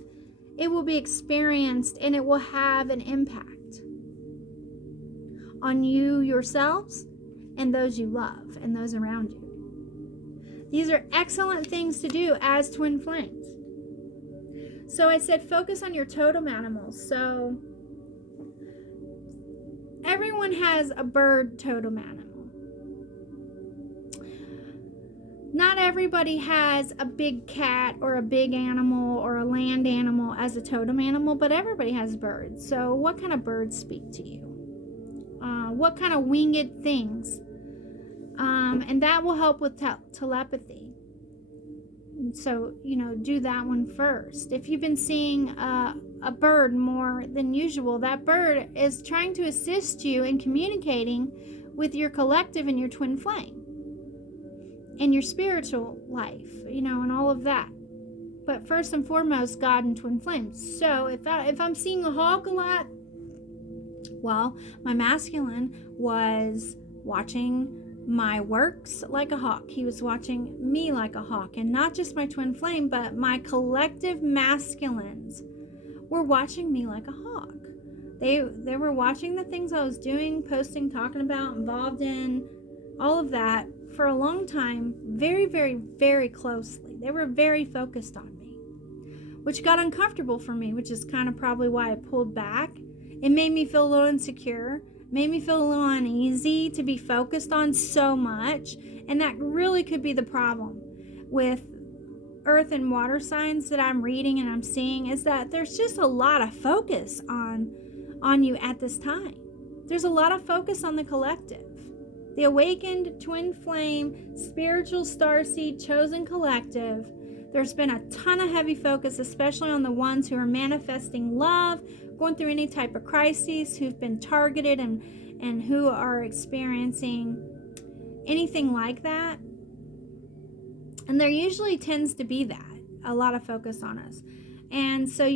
it will be experienced, and it will have an impact on you yourselves and those you love and those around you. These are excellent things to do as twin flames. So I said focus on your totem animals. So everyone has a bird totem animal. Not everybody has a big cat or a big animal or a land animal as a totem animal, but everybody has birds. So what kind of birds speak to you? What kind of winged things? And that will help with telepathy. So, do that one first. If you've been seeing a bird more than usual, that bird is trying to assist you in communicating with your collective and your twin flame and your spiritual life, and all of that. But first and foremost, God and twin flames. So if I'm seeing a hawk a lot, well, my masculine was watching my works like a hawk. He was watching me like a hawk, and not just my twin flame, but my collective masculines were watching me like a hawk. They were watching the things I was doing, posting, talking about, involved in, all of that for a long time, very, very, very closely. They were very focused on me, which got uncomfortable for me, which is kind of probably why I pulled back. It made me feel a little insecure, made me feel a little uneasy to be focused on so much. And that really could be the problem with earth and water signs that I'm reading and I'm seeing, is that there's just a lot of focus on you at this time. There's a lot of focus on the collective. The awakened twin flame, spiritual starseed, chosen collective. There's been a ton of heavy focus, especially on the ones who are manifesting love, going through any type of crises, who've been targeted and who are experiencing anything like that. And there usually tends to be that, a lot of focus on us. And so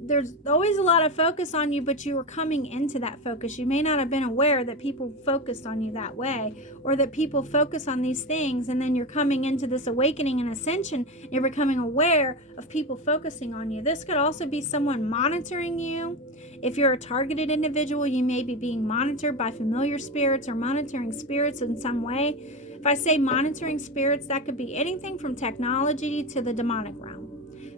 there's always a lot of focus on you, but you were coming into that focus. You may not have been aware that people focused on you that way, or that people focus on these things, and then you're coming into this awakening and ascension. You're becoming aware of people focusing on you. This could also be someone monitoring you. If you're a targeted individual, you may be being monitored by familiar spirits or monitoring spirits in some way. If I say monitoring spirits, that could be anything from technology to the demonic realm.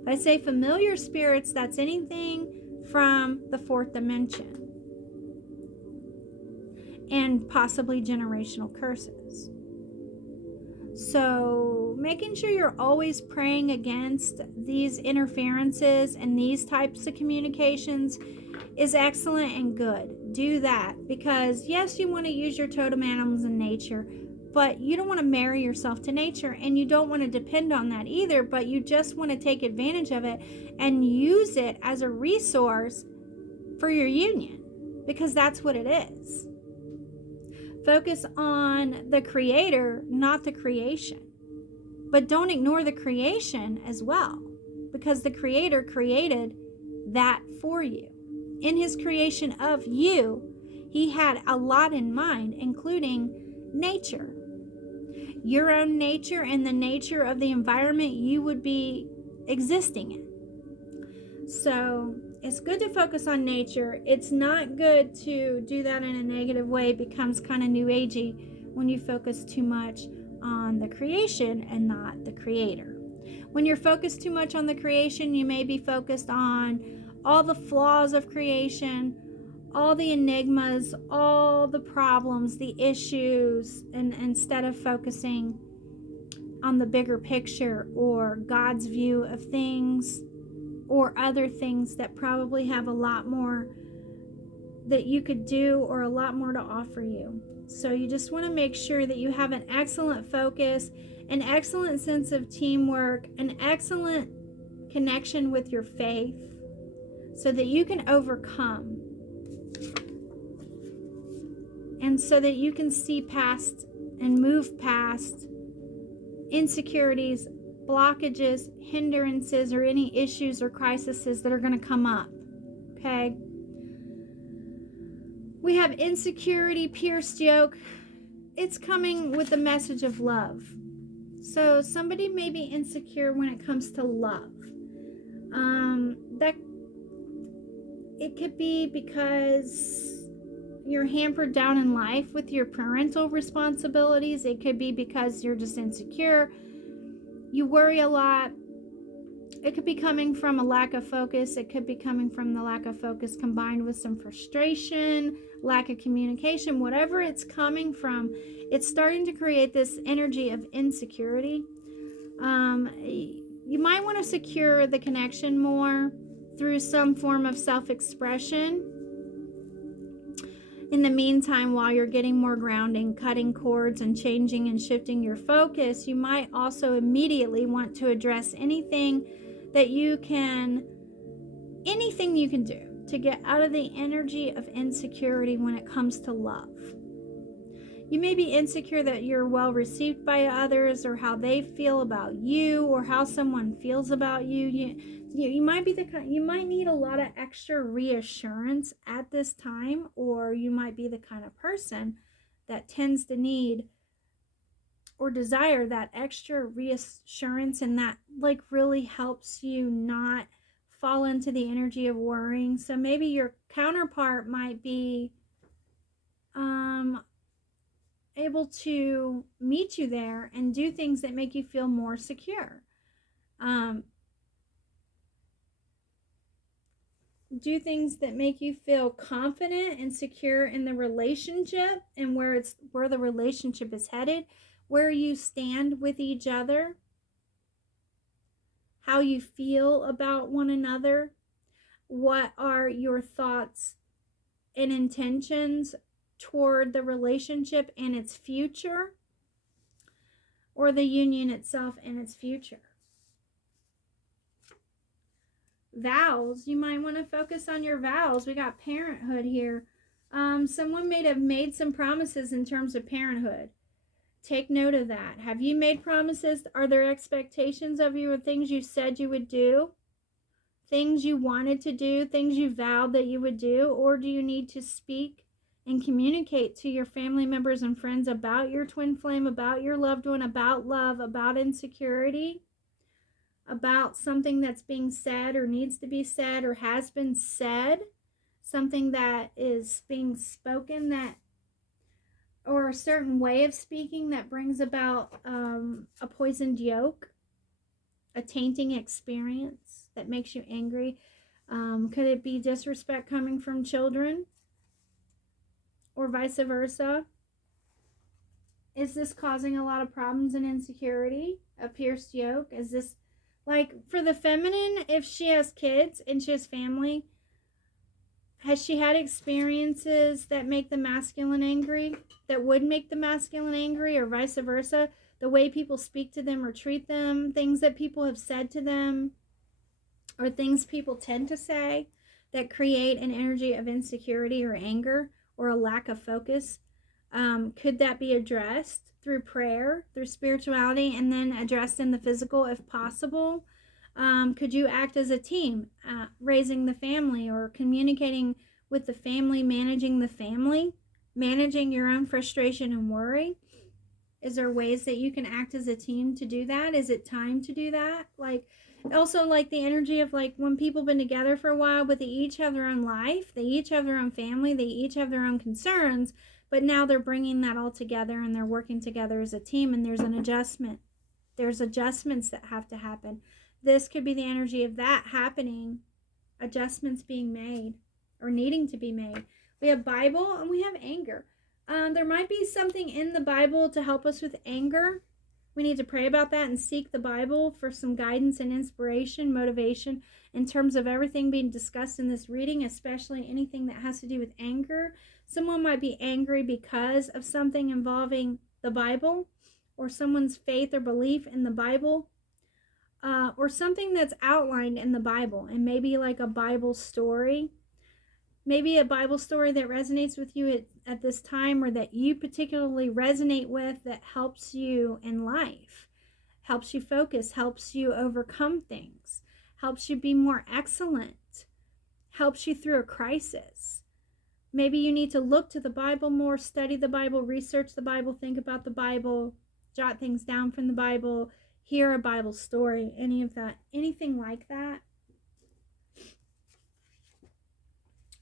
If I say familiar spirits, that's anything from the fourth dimension and possibly generational curses. So making sure you're always praying against these interferences and these types of communications is excellent and good. Do that, because yes, you want to use your totem animals in nature, but you don't want to marry yourself to nature, and you don't want to depend on that either, but you just want to take advantage of it and use it as a resource for your union, because that's what it is. Focus on the creator, not the creation. But don't ignore the creation as well, because the creator created that for you. In his creation of you, he had a lot in mind, including nature. Your own nature and the nature of the environment you would be existing in. So it's good to focus on nature. It's not good to do that in a negative way. It becomes kind of new agey when you focus too much on the creation and not the creator. When you're focused too much on the creation, you may be focused on all the flaws of creation, all the enigmas, all the problems, the issues, and instead of focusing on the bigger picture or God's view of things, or other things that probably have a lot more that you could do or a lot more to offer you. So you just want to make sure that you have an excellent focus, an excellent sense of teamwork, an excellent connection with your faith, so that you can overcome, and so that you can see past and move past insecurities, blockages, hindrances, or any issues or crises that are going to come up. Okay? We have insecurity, pierced yoke. It's coming with the message of love. So somebody may be insecure when it comes to love. That it could be because you're hampered down in life with your parental responsibilities. It could be because you're just insecure. You worry a lot. It could be coming from a lack of focus. It could be coming from the lack of focus combined with some frustration, lack of communication, whatever it's coming from. It's starting to create this energy of insecurity. You might want to secure the connection more through some form of self-expression. In the meantime, while you're getting more grounding, cutting cords, and changing and shifting your focus, you might also immediately want to address anything you can do to get out of the energy of insecurity when it comes to love. You may be insecure that you're well received by others, or how they feel about you, or how someone feels about you. You might be you might need a lot of extra reassurance at this time, or you might be the kind of person that tends to need or desire that extra reassurance, and that really helps you not fall into the energy of worrying. So maybe your counterpart might be able to meet you there and do things that make you feel more secure. Do things that make you feel confident and secure in the relationship and where the relationship is headed, where you stand with each other, how you feel about one another, what are your thoughts and intentions toward the relationship and its future, or the union itself and its future. Vows, you might want to focus on your vows. We got parenthood here. Someone may have made some promises in terms of parenthood. Take note of that. Have you made promises? Are there expectations of you, or things you said you would do? Things you wanted to do, things you vowed that you would do? Or do you need to speak and communicate to your family members and friends about your twin flame, about your loved one, about love, about insecurity, about something that's being said or needs to be said or has been said, something that is being spoken, that, or a certain way of speaking that brings about a poisoned yolk, a tainting experience that makes you angry? Could it be disrespect coming from children, or vice versa? Is this causing a lot of problems and insecurity? A pierced yoke? Is this, like, for the feminine, if she has kids and she has family, has she had experiences that make the masculine angry, that would make the masculine angry, or vice versa? The way people speak to them or treat them, things that people have said to them, or things people tend to say that create an energy of insecurity or anger or a lack of focus. Could that be addressed through prayer, through spirituality, and then addressed in the physical if possible? Could you act as a team, raising the family or communicating with the family, managing your own frustration and worry? Is there ways that you can act as a team to do that? Is it time to do that? Like, also, like, the energy of, like, when people have been together for a while, but they each have their own life, they each have their own family, they each have their own concerns, but now they're bringing that all together and they're working together as a team, and there's an adjustment. There's adjustments that have to happen. This could be the energy of that happening, adjustments being made or needing to be made. We have Bible and we have anger. There might be something in the Bible to help us with anger. We need to pray about that and seek the Bible for some guidance and inspiration, motivation, in terms of everything being discussed in this reading, especially anything that has to do with anger. Someone might be angry because of something involving the Bible, or someone's faith or belief in the Bible, or something that's outlined in the Bible, and maybe like a Bible story. Maybe a Bible story that resonates with you at this time, or that you particularly resonate with, that helps you in life, helps you focus, helps you overcome things, helps you be more excellent, helps you through a crisis. Maybe you need to look to the Bible more, study the Bible, research the Bible, think about the Bible, jot things down from the Bible, hear a Bible story, any of that, anything like that.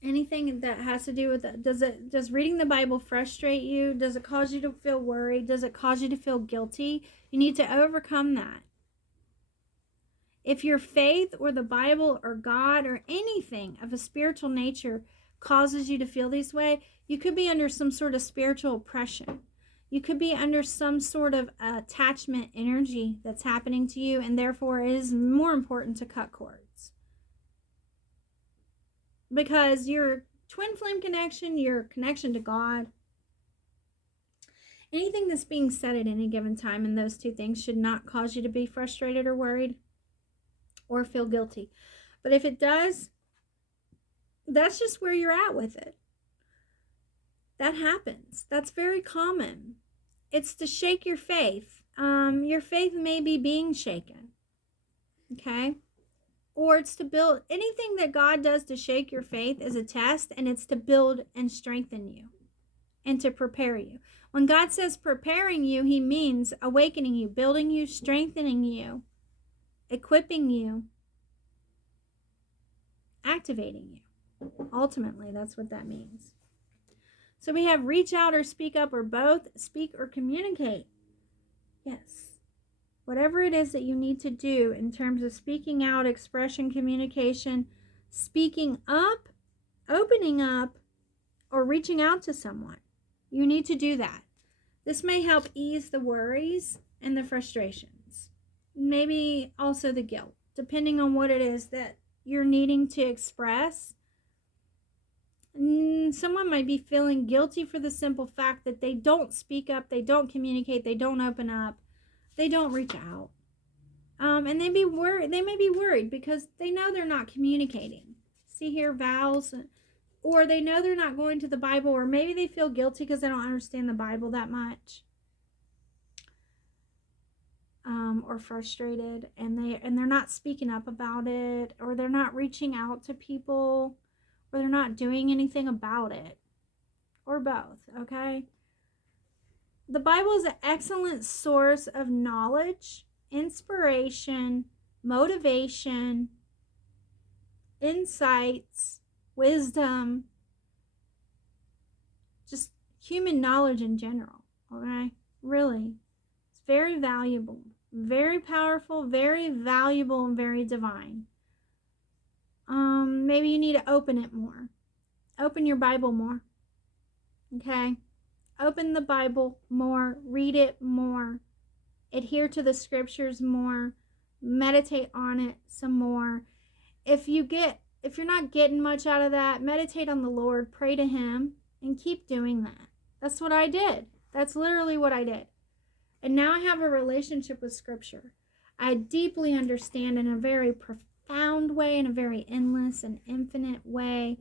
Anything that has to do with that. Does reading the Bible frustrate you? Does it cause you to feel worried? Does it cause you to feel guilty? You need to overcome that. If your faith or the Bible or God or anything of a spiritual nature causes you to feel this way, you could be under some sort of spiritual oppression. You could be under some sort of attachment energy that's happening to you, and therefore it is more important to cut cords. Because your twin flame connection, your connection to God, anything that's being said at any given time in those two things should not cause you to be frustrated or worried or feel guilty. But if it does, that's just where you're at with it. That happens. That's very common. It's to shake your faith. Your faith may be being shaken. Okay? Or it's to build. Anything that God does to shake your faith is a test, and it's to build and strengthen you and to prepare you. When God says preparing you, he means awakening you, building you, strengthening you, equipping you, activating you. Ultimately, that's what that means. So we have reach out or speak up, or both, speak or communicate. Yes. Whatever it is that you need to do in terms of speaking out, expression, communication, speaking up, opening up, or reaching out to someone, you need to do that. This may help ease the worries and the frustrations. Maybe also the guilt, depending on what it is that you're needing to express. And someone might be feeling guilty for the simple fact that they don't speak up, they don't communicate, they don't open up, they don't reach out. And they may be worried because they know they're not communicating. See here, vows, or they know they're not going to the Bible, or maybe they feel guilty because they don't understand the Bible that much. Or frustrated, and they're not speaking up about it, or they're not reaching out to people, or they're not doing anything about it, or both. Okay, the Bible is an excellent source of knowledge, inspiration, motivation, insights, wisdom, just human knowledge in general. Okay, really, it's very valuable, very powerful, very valuable, and very divine. Maybe you need to open it more. Open your Bible more. Okay? Open the Bible more. Read it more. Adhere to the scriptures more. Meditate on it some more. If you're not getting much out of that, meditate on the Lord, pray to Him, and keep doing that. That's what I did. That's literally what I did. And now I have a relationship with Scripture. I deeply understand in a very profound way, in a very endless and infinite way.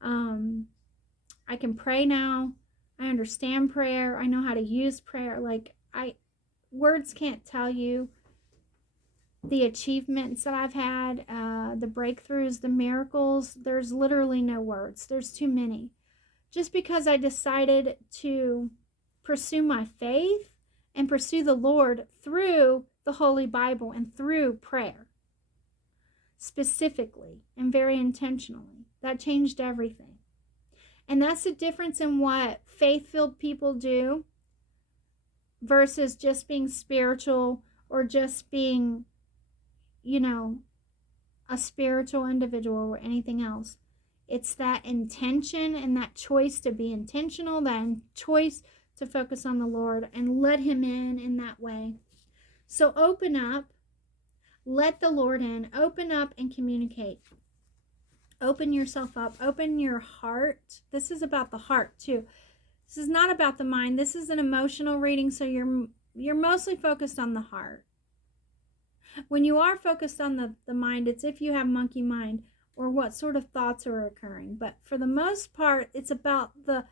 I can pray now. I understand prayer. I know how to use prayer. Words can't tell you the achievements that I've had, the breakthroughs, the miracles. There's literally no words. There's too many. Just because I decided to pursue my faith and pursue the Lord through the Holy Bible and through prayer, specifically and very intentionally. That changed everything. And that's the difference in what faith-filled people do versus just being spiritual or just being, a spiritual individual or anything else. It's that intention and that choice to be intentional, that choice to focus on the Lord and let Him in that way. So open up, let the Lord in, open up and communicate. Open yourself up, open your heart. This is about the heart too. This is not about the mind. This is an emotional reading, so you're mostly focused on the heart. When you are focused on the mind, it's if you have monkey mind or what sort of thoughts are occurring. But for the most part, it's about the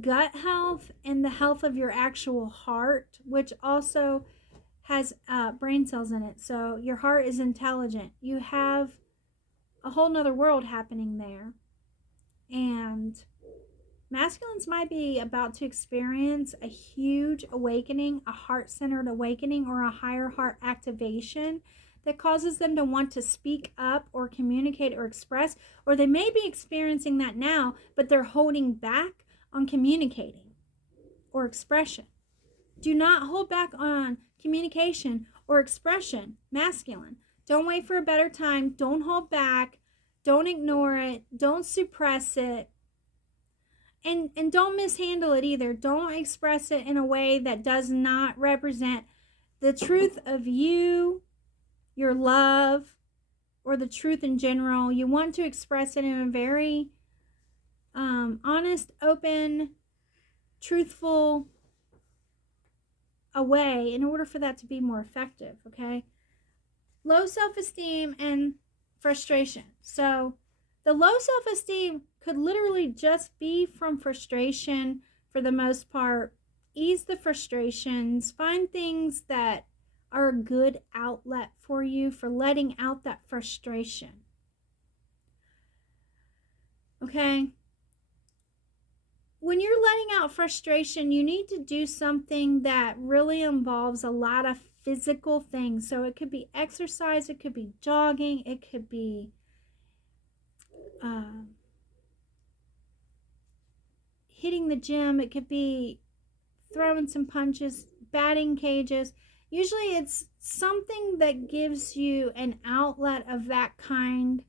gut health and the health of your actual heart, which also has brain cells in it. So your heart is intelligent. You have a whole nother world happening there. And masculines might be about to experience a huge awakening, a heart-centered awakening, or a higher heart activation that causes them to want to speak up or communicate or express, or they may be experiencing that now, but they're holding back on communicating or expression. Do not hold back on communication or expression, masculine. Don't wait for a better time. Don't hold back. Don't ignore it. Don't suppress it. And don't mishandle it either. Don't express it in a way that does not represent the truth of you, your love, or the truth in general. You want to express it in a very honest, open, truthful a way in order for that to be more effective, okay? Low self-esteem and frustration. So the low self-esteem could literally just be from frustration for the most part. Ease the frustrations. Find things that are a good outlet for you for letting out that frustration. Okay? When you're letting out frustration, you need to do something that really involves a lot of physical things. So it could be exercise, it could be jogging, it could be hitting the gym, it could be throwing some punches, batting cages. Usually it's something that gives you an outlet of that kind.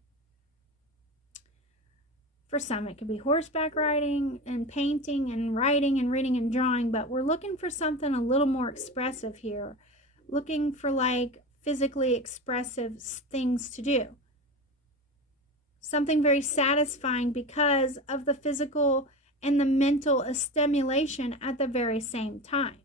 For some, it could be horseback riding and painting and writing and reading and drawing, but we're looking for something a little more expressive here. Looking for physically expressive things to do. something very satisfying because of the physical and the mental stimulation at the very same time.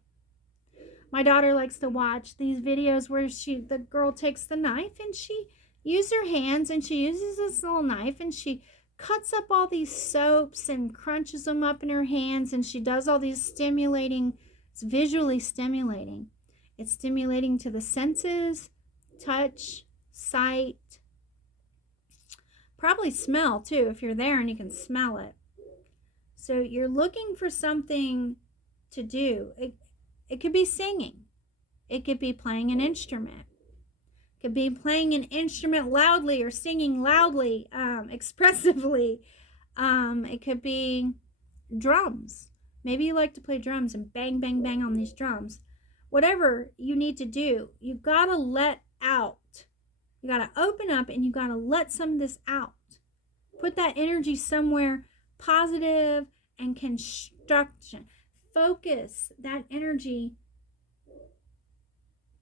My daughter likes to watch these videos where the girl takes the knife and she uses her hands and she uses this little knife and she cuts up all these soaps and crunches them up in her hands, and she does all these stimulating. It's visually stimulating. It's stimulating to the senses, touch, sight, probably smell too if you're there and you can smell it. So you're looking for something to do. It could be singing. It could be playing an instrument. It could be playing an instrument loudly or singing loudly, expressively. It could be drums. Maybe you like to play drums and bang, bang, bang on these drums. Whatever you need to do, you gotta let out. You gotta open up and you gotta let some of this out. Put that energy somewhere positive and construction. Focus that energy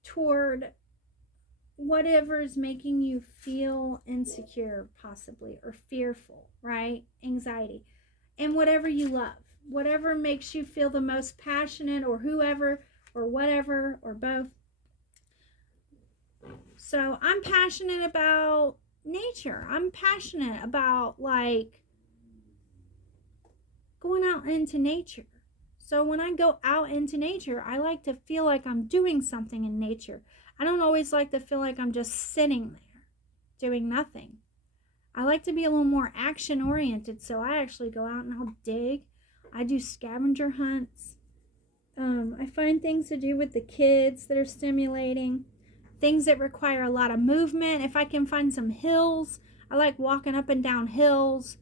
toward whatever is making you feel insecure, possibly, or fearful, right? Anxiety. And whatever you love, whatever makes you feel the most passionate, or whoever, or whatever, or both. So I'm passionate about nature. I'm passionate about like going out into nature. So when I go out into nature, I like to feel like I'm doing something in nature. I don't always like to feel like I'm just sitting there doing nothing. I like to be a little more action oriented, so I actually go out and I'll dig. I do scavenger hunts. I find things to do with the kids that are stimulating, things that require a lot of movement. If I can find some hills, I like walking up and down hills.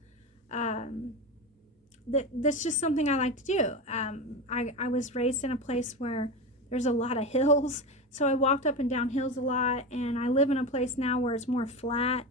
That's just something I like to do. I was raised in a place where there's a lot of hills, so I walked up and down hills a lot, and I live in a place now where it's more flat.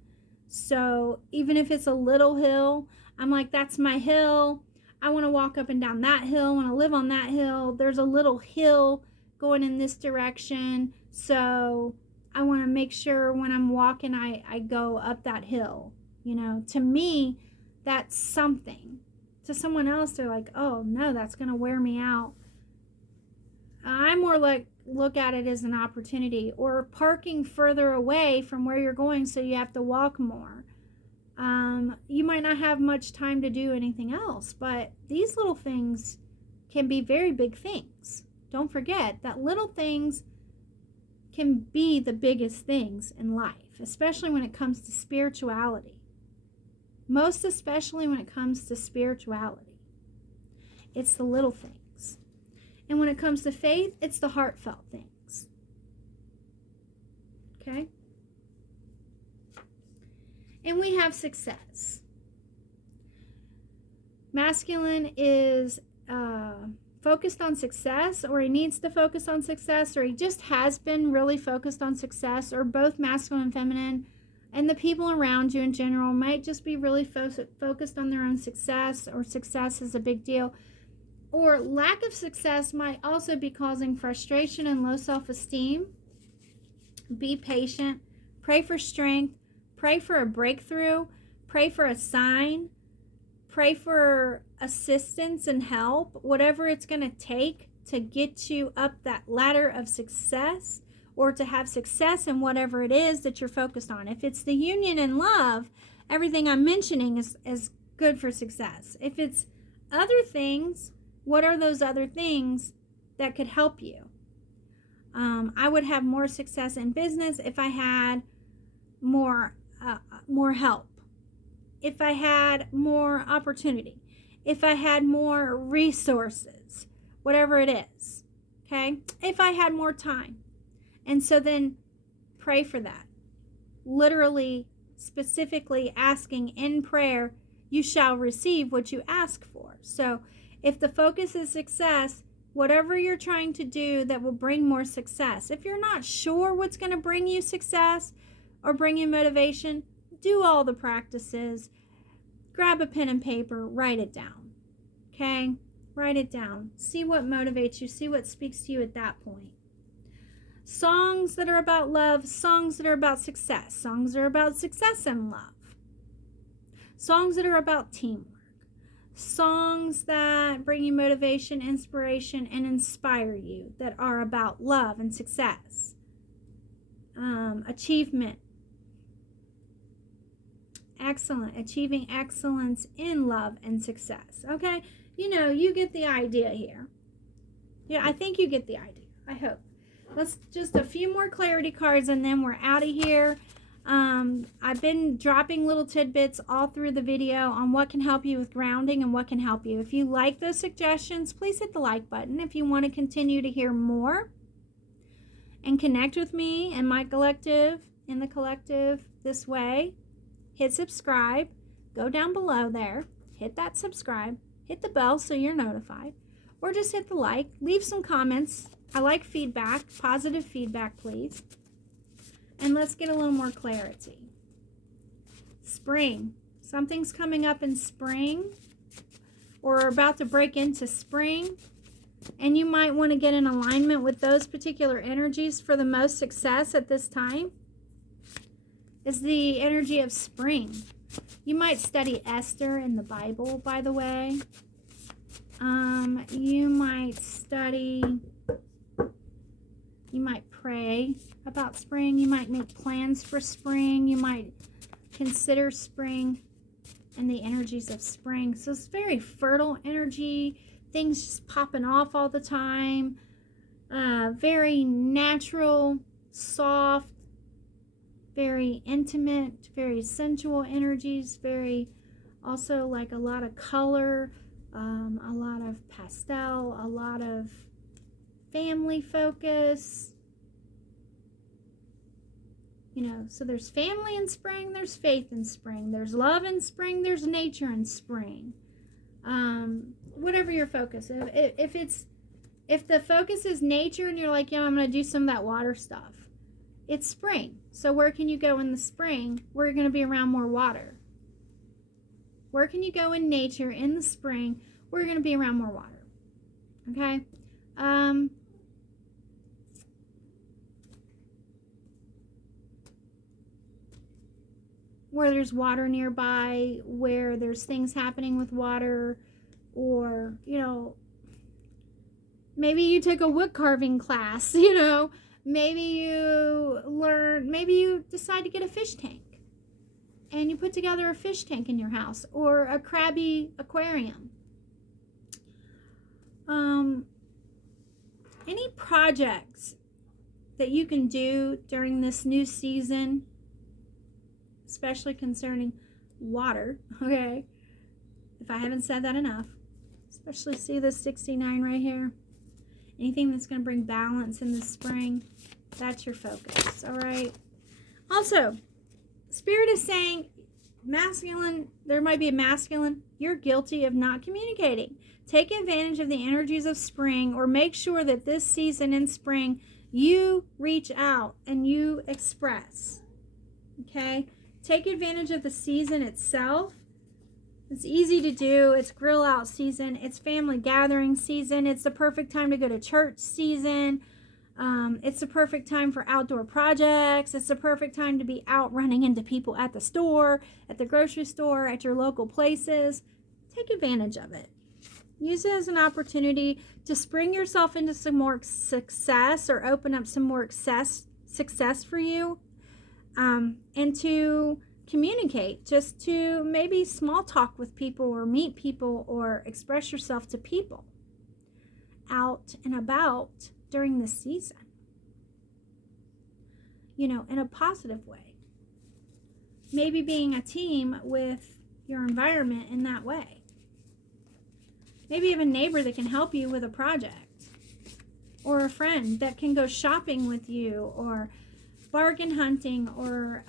So even if it's a little hill, I'm like, that's my hill. I want to walk up and down that hill. I want to live on that hill. There's a little hill going in this direction, so I want to make sure when I'm walking, I go up that hill. You know, to me, that's something. To someone else, they're like, oh no, that's going to wear me out. I more like look at it as an opportunity, or parking further away from where you're going so you have to walk more. You might not have much time to do anything else, but these little things can be very big things. Don't forget that little things can be the biggest things in life, especially when it comes to spirituality. Most especially when it comes to spirituality. It's the little things. And when it comes to faith, it's the heartfelt things. Okay? And we have success. Masculine is focused on success, or he needs to focus on success, or he just has been really focused on success, or both masculine and feminine. And the people around you in general might just be really focused on their own success, or success is a big deal. Or lack of success might also be causing frustration and low self-esteem. Be patient. Pray for strength. Pray for a breakthrough. Pray for a sign. Pray for assistance and help. Whatever it's going to take to get you up that ladder of success, or to have success in whatever it is that you're focused on. If it's the union and love, everything I'm mentioning is good for success. If it's other things, what are those other things that could help you? I would have more success in business if I had more help, if I had more opportunity, if I had more resources, whatever it is, okay? If I had more time. And so then pray for that. Literally, specifically asking in prayer, you shall receive what you ask for. So if the focus is success, whatever you're trying to do that will bring more success. If you're not sure what's going to bring you success or bring you motivation, do all the practices. Grab a pen and paper, write it down. Okay? Write it down. See what motivates you. See what speaks to you at that point. Songs that are about love, songs that are about success, songs that are about success and love. songs that are about teamwork, songs that bring you motivation, inspiration, and inspire you, that are about love and success, achievement, excellent, achieving excellence in love and success. Okay, you know, you get the idea here. Yeah, I think you get the idea. I hope. Let's just a few more clarity cards and then we're out of here. I've been dropping little tidbits all through the video on what can help you with grounding and what can help you. If you like those suggestions, please hit the like button. If you want to continue to hear more and connect with me and my collective, in the collective this way, hit subscribe. Go down below there, hit that subscribe, hit the bell so you're notified, or just hit the like. Leave some comments. I like feedback, positive feedback, please. And let's get a little more clarity. Spring. Something's coming up in spring, or about to break into spring, and you might want to get in alignment with those particular energies for the most success at this time. Is the energy of spring. You might study Esther in the Bible, by the way. You might study, you might pray about spring. You might make plans for spring. You might consider spring and the energies of spring. So it's very fertile energy. Things just popping off all the time. Very natural, soft, very intimate, very sensual energies. Very also like a lot of color, a lot of pastel, a lot of family focus. You know, so there's family in spring, there's faith in spring, there's love in spring, there's nature in spring. Whatever your focus is. If the focus is nature and you're like, yeah, I'm going to do some of that water stuff, it's spring. So where can you go in the spring where you're going to be around more water? Where can you go in nature in the spring where you're going to be around more water? Okay? Where there's water nearby, where there's things happening with water, or, you know, maybe you took a wood carving class, you know, maybe you decide to get a fish tank and you put together a fish tank in your house or a crabby aquarium. Any projects that you can do during this new season, especially concerning water, okay? If I haven't said that enough, especially see this 69 right here. Anything that's going to bring balance in the spring, that's your focus, all right? Also, Spirit is saying masculine, there might be a masculine, you're guilty of not communicating. Take advantage of the energies of spring, or make sure that this season in spring, you reach out and you express, okay? Take advantage of the season itself. It's easy to do. It's grill out season. It's family gathering season. It's the perfect time to go to church season. It's the perfect time for outdoor projects. It's the perfect time to be out running into people at the store, at the grocery store, at your local places. Take advantage of it. Use it as an opportunity to spring yourself into some more success, or open up some more success for you, and to communicate, just to maybe small talk with people, or meet people, or express yourself to people out and about during this season, you know, in a positive way. Maybe being a team with your environment in that way. Maybe you have a neighbor that can help you with a project, or a friend that can go shopping with you, or bargain hunting, or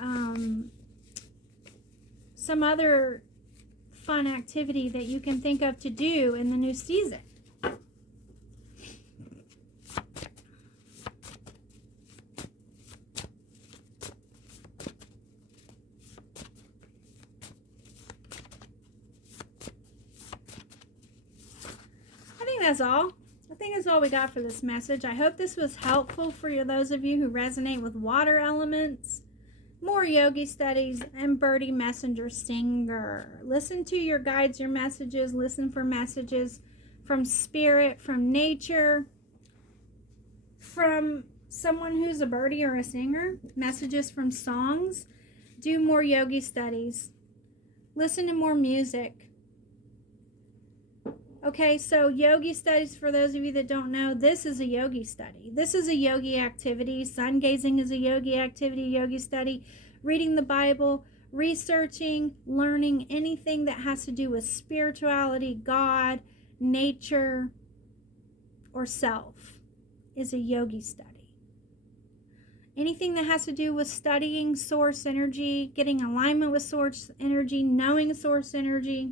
some other fun activity that you can think of to do in the new season. That's all. I think that's all we got for this message. I hope this was helpful for those of you who resonate with water elements. more yogi studies, and birdie messenger singer. Listen to your guides, your messages. Listen for messages from spirit, from nature, from someone who's a birdie or a singer, messages from songs. Do more yogi studies. Listen to more music. Okay, so yogi studies, for those of you that don't know, this is a yogi study. This is a yogi activity. Sun gazing is a yogi activity, yogi study. Reading the Bible, researching, learning anything that has to do with spirituality, God, nature, or self is a yogi study. Anything that has to do with studying source energy, getting alignment with source energy, knowing source energy,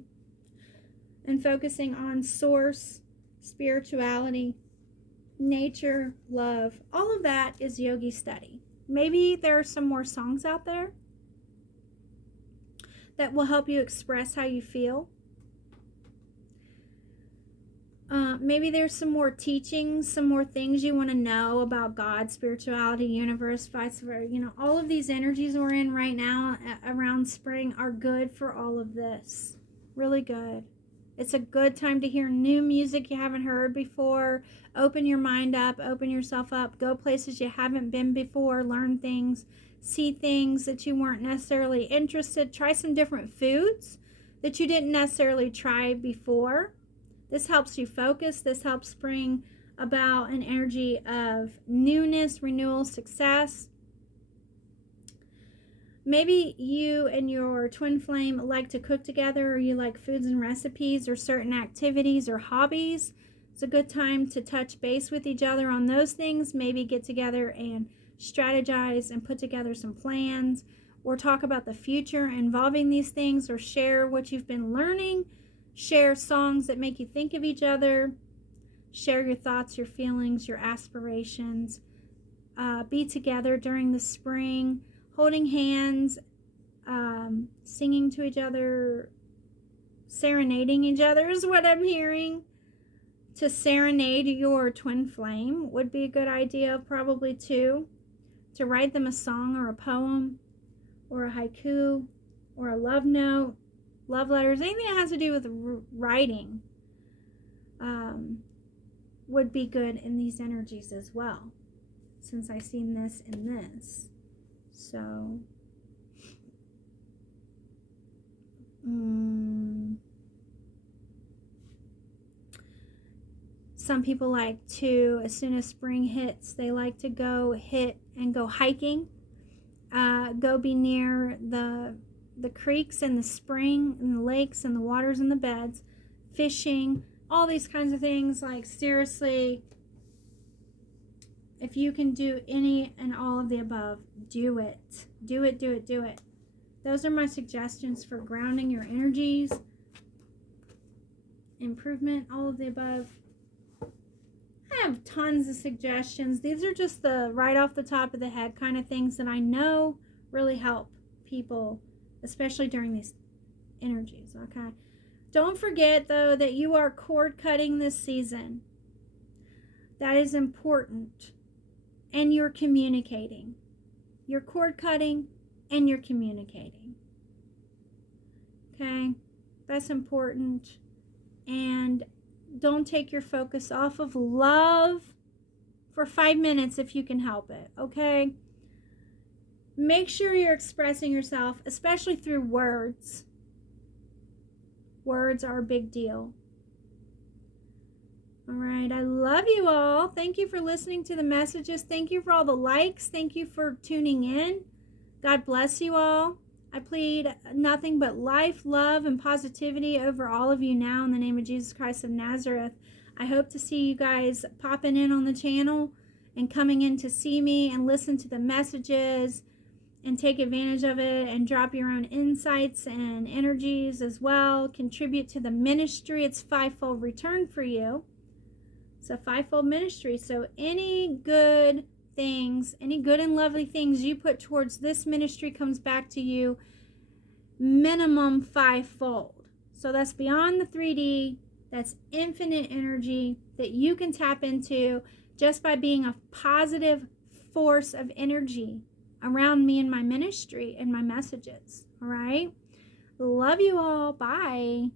and focusing on source, spirituality, nature, love, all of that is yogi study. Maybe there are some more songs out there that will help you express how you feel. Maybe there's some more teachings, some more things you want to know about God, spirituality, universe, vice versa. You know, all of these energies we're in right now around spring are good for all of this. Really good. It's a good time to hear new music you haven't heard before. Open your mind up, open yourself up, go places you haven't been before, learn things, see things that you weren't necessarily interested. Try some different foods that you didn't necessarily try before. This helps you focus. This helps bring about an energy of newness, renewal, success. Maybe you and your twin flame like to cook together, or you like foods and recipes or certain activities or hobbies. It's a good time to touch base with each other on those things. Maybe get together and strategize and put together some plans, or talk about the future involving these things, or share what you've been learning. Share songs that make you think of each other. Share your thoughts, your feelings, your aspirations. Be together during the spring, holding hands, singing to each other, serenading each other is what I'm hearing. To serenade your twin flame would be a good idea, probably too. To write them a song or a poem or a haiku or a love note, love letters, anything that has to do with writing would be good in these energies as well, since I've seen this and this. So, some people like to, as soon as spring hits, they like to go hiking. Go be near the creeks and the spring and the lakes and the waters and the beds, fishing, all these kinds of things. Like, seriously, if you can do any and all of the above, do it. Do it, do it, do it. Those are my suggestions for grounding your energies, improvement, all of the above. I have tons of suggestions. These are just the right off the top of the head kind of things that I know really help people, especially during these energies, okay? Don't forget, though, that you are cord cutting this season. That is important. And you're communicating. You're cord cutting and you're communicating. Okay? That's important. And don't take your focus off of love for 5 minutes if you can help it, okay? Make sure you're expressing yourself, especially through words. Words are a big deal. All right, I love you all. Thank you for listening to the messages. Thank you for all the likes. Thank you for tuning in. God bless you all. I plead nothing but life, love, and positivity over all of you now in the name of Jesus Christ of Nazareth. I hope to see you guys popping in on the channel and coming in to see me and listen to the messages and take advantage of it and drop your own insights and energies as well. Contribute to the ministry. It's fivefold return for you. It's a fivefold ministry. So any good things, any good and lovely things you put towards this ministry comes back to you minimum fivefold. So that's beyond the 3D. That's infinite energy that you can tap into just by being a positive force of energy. around me and my ministry and my messages. All right. Love you all. Bye.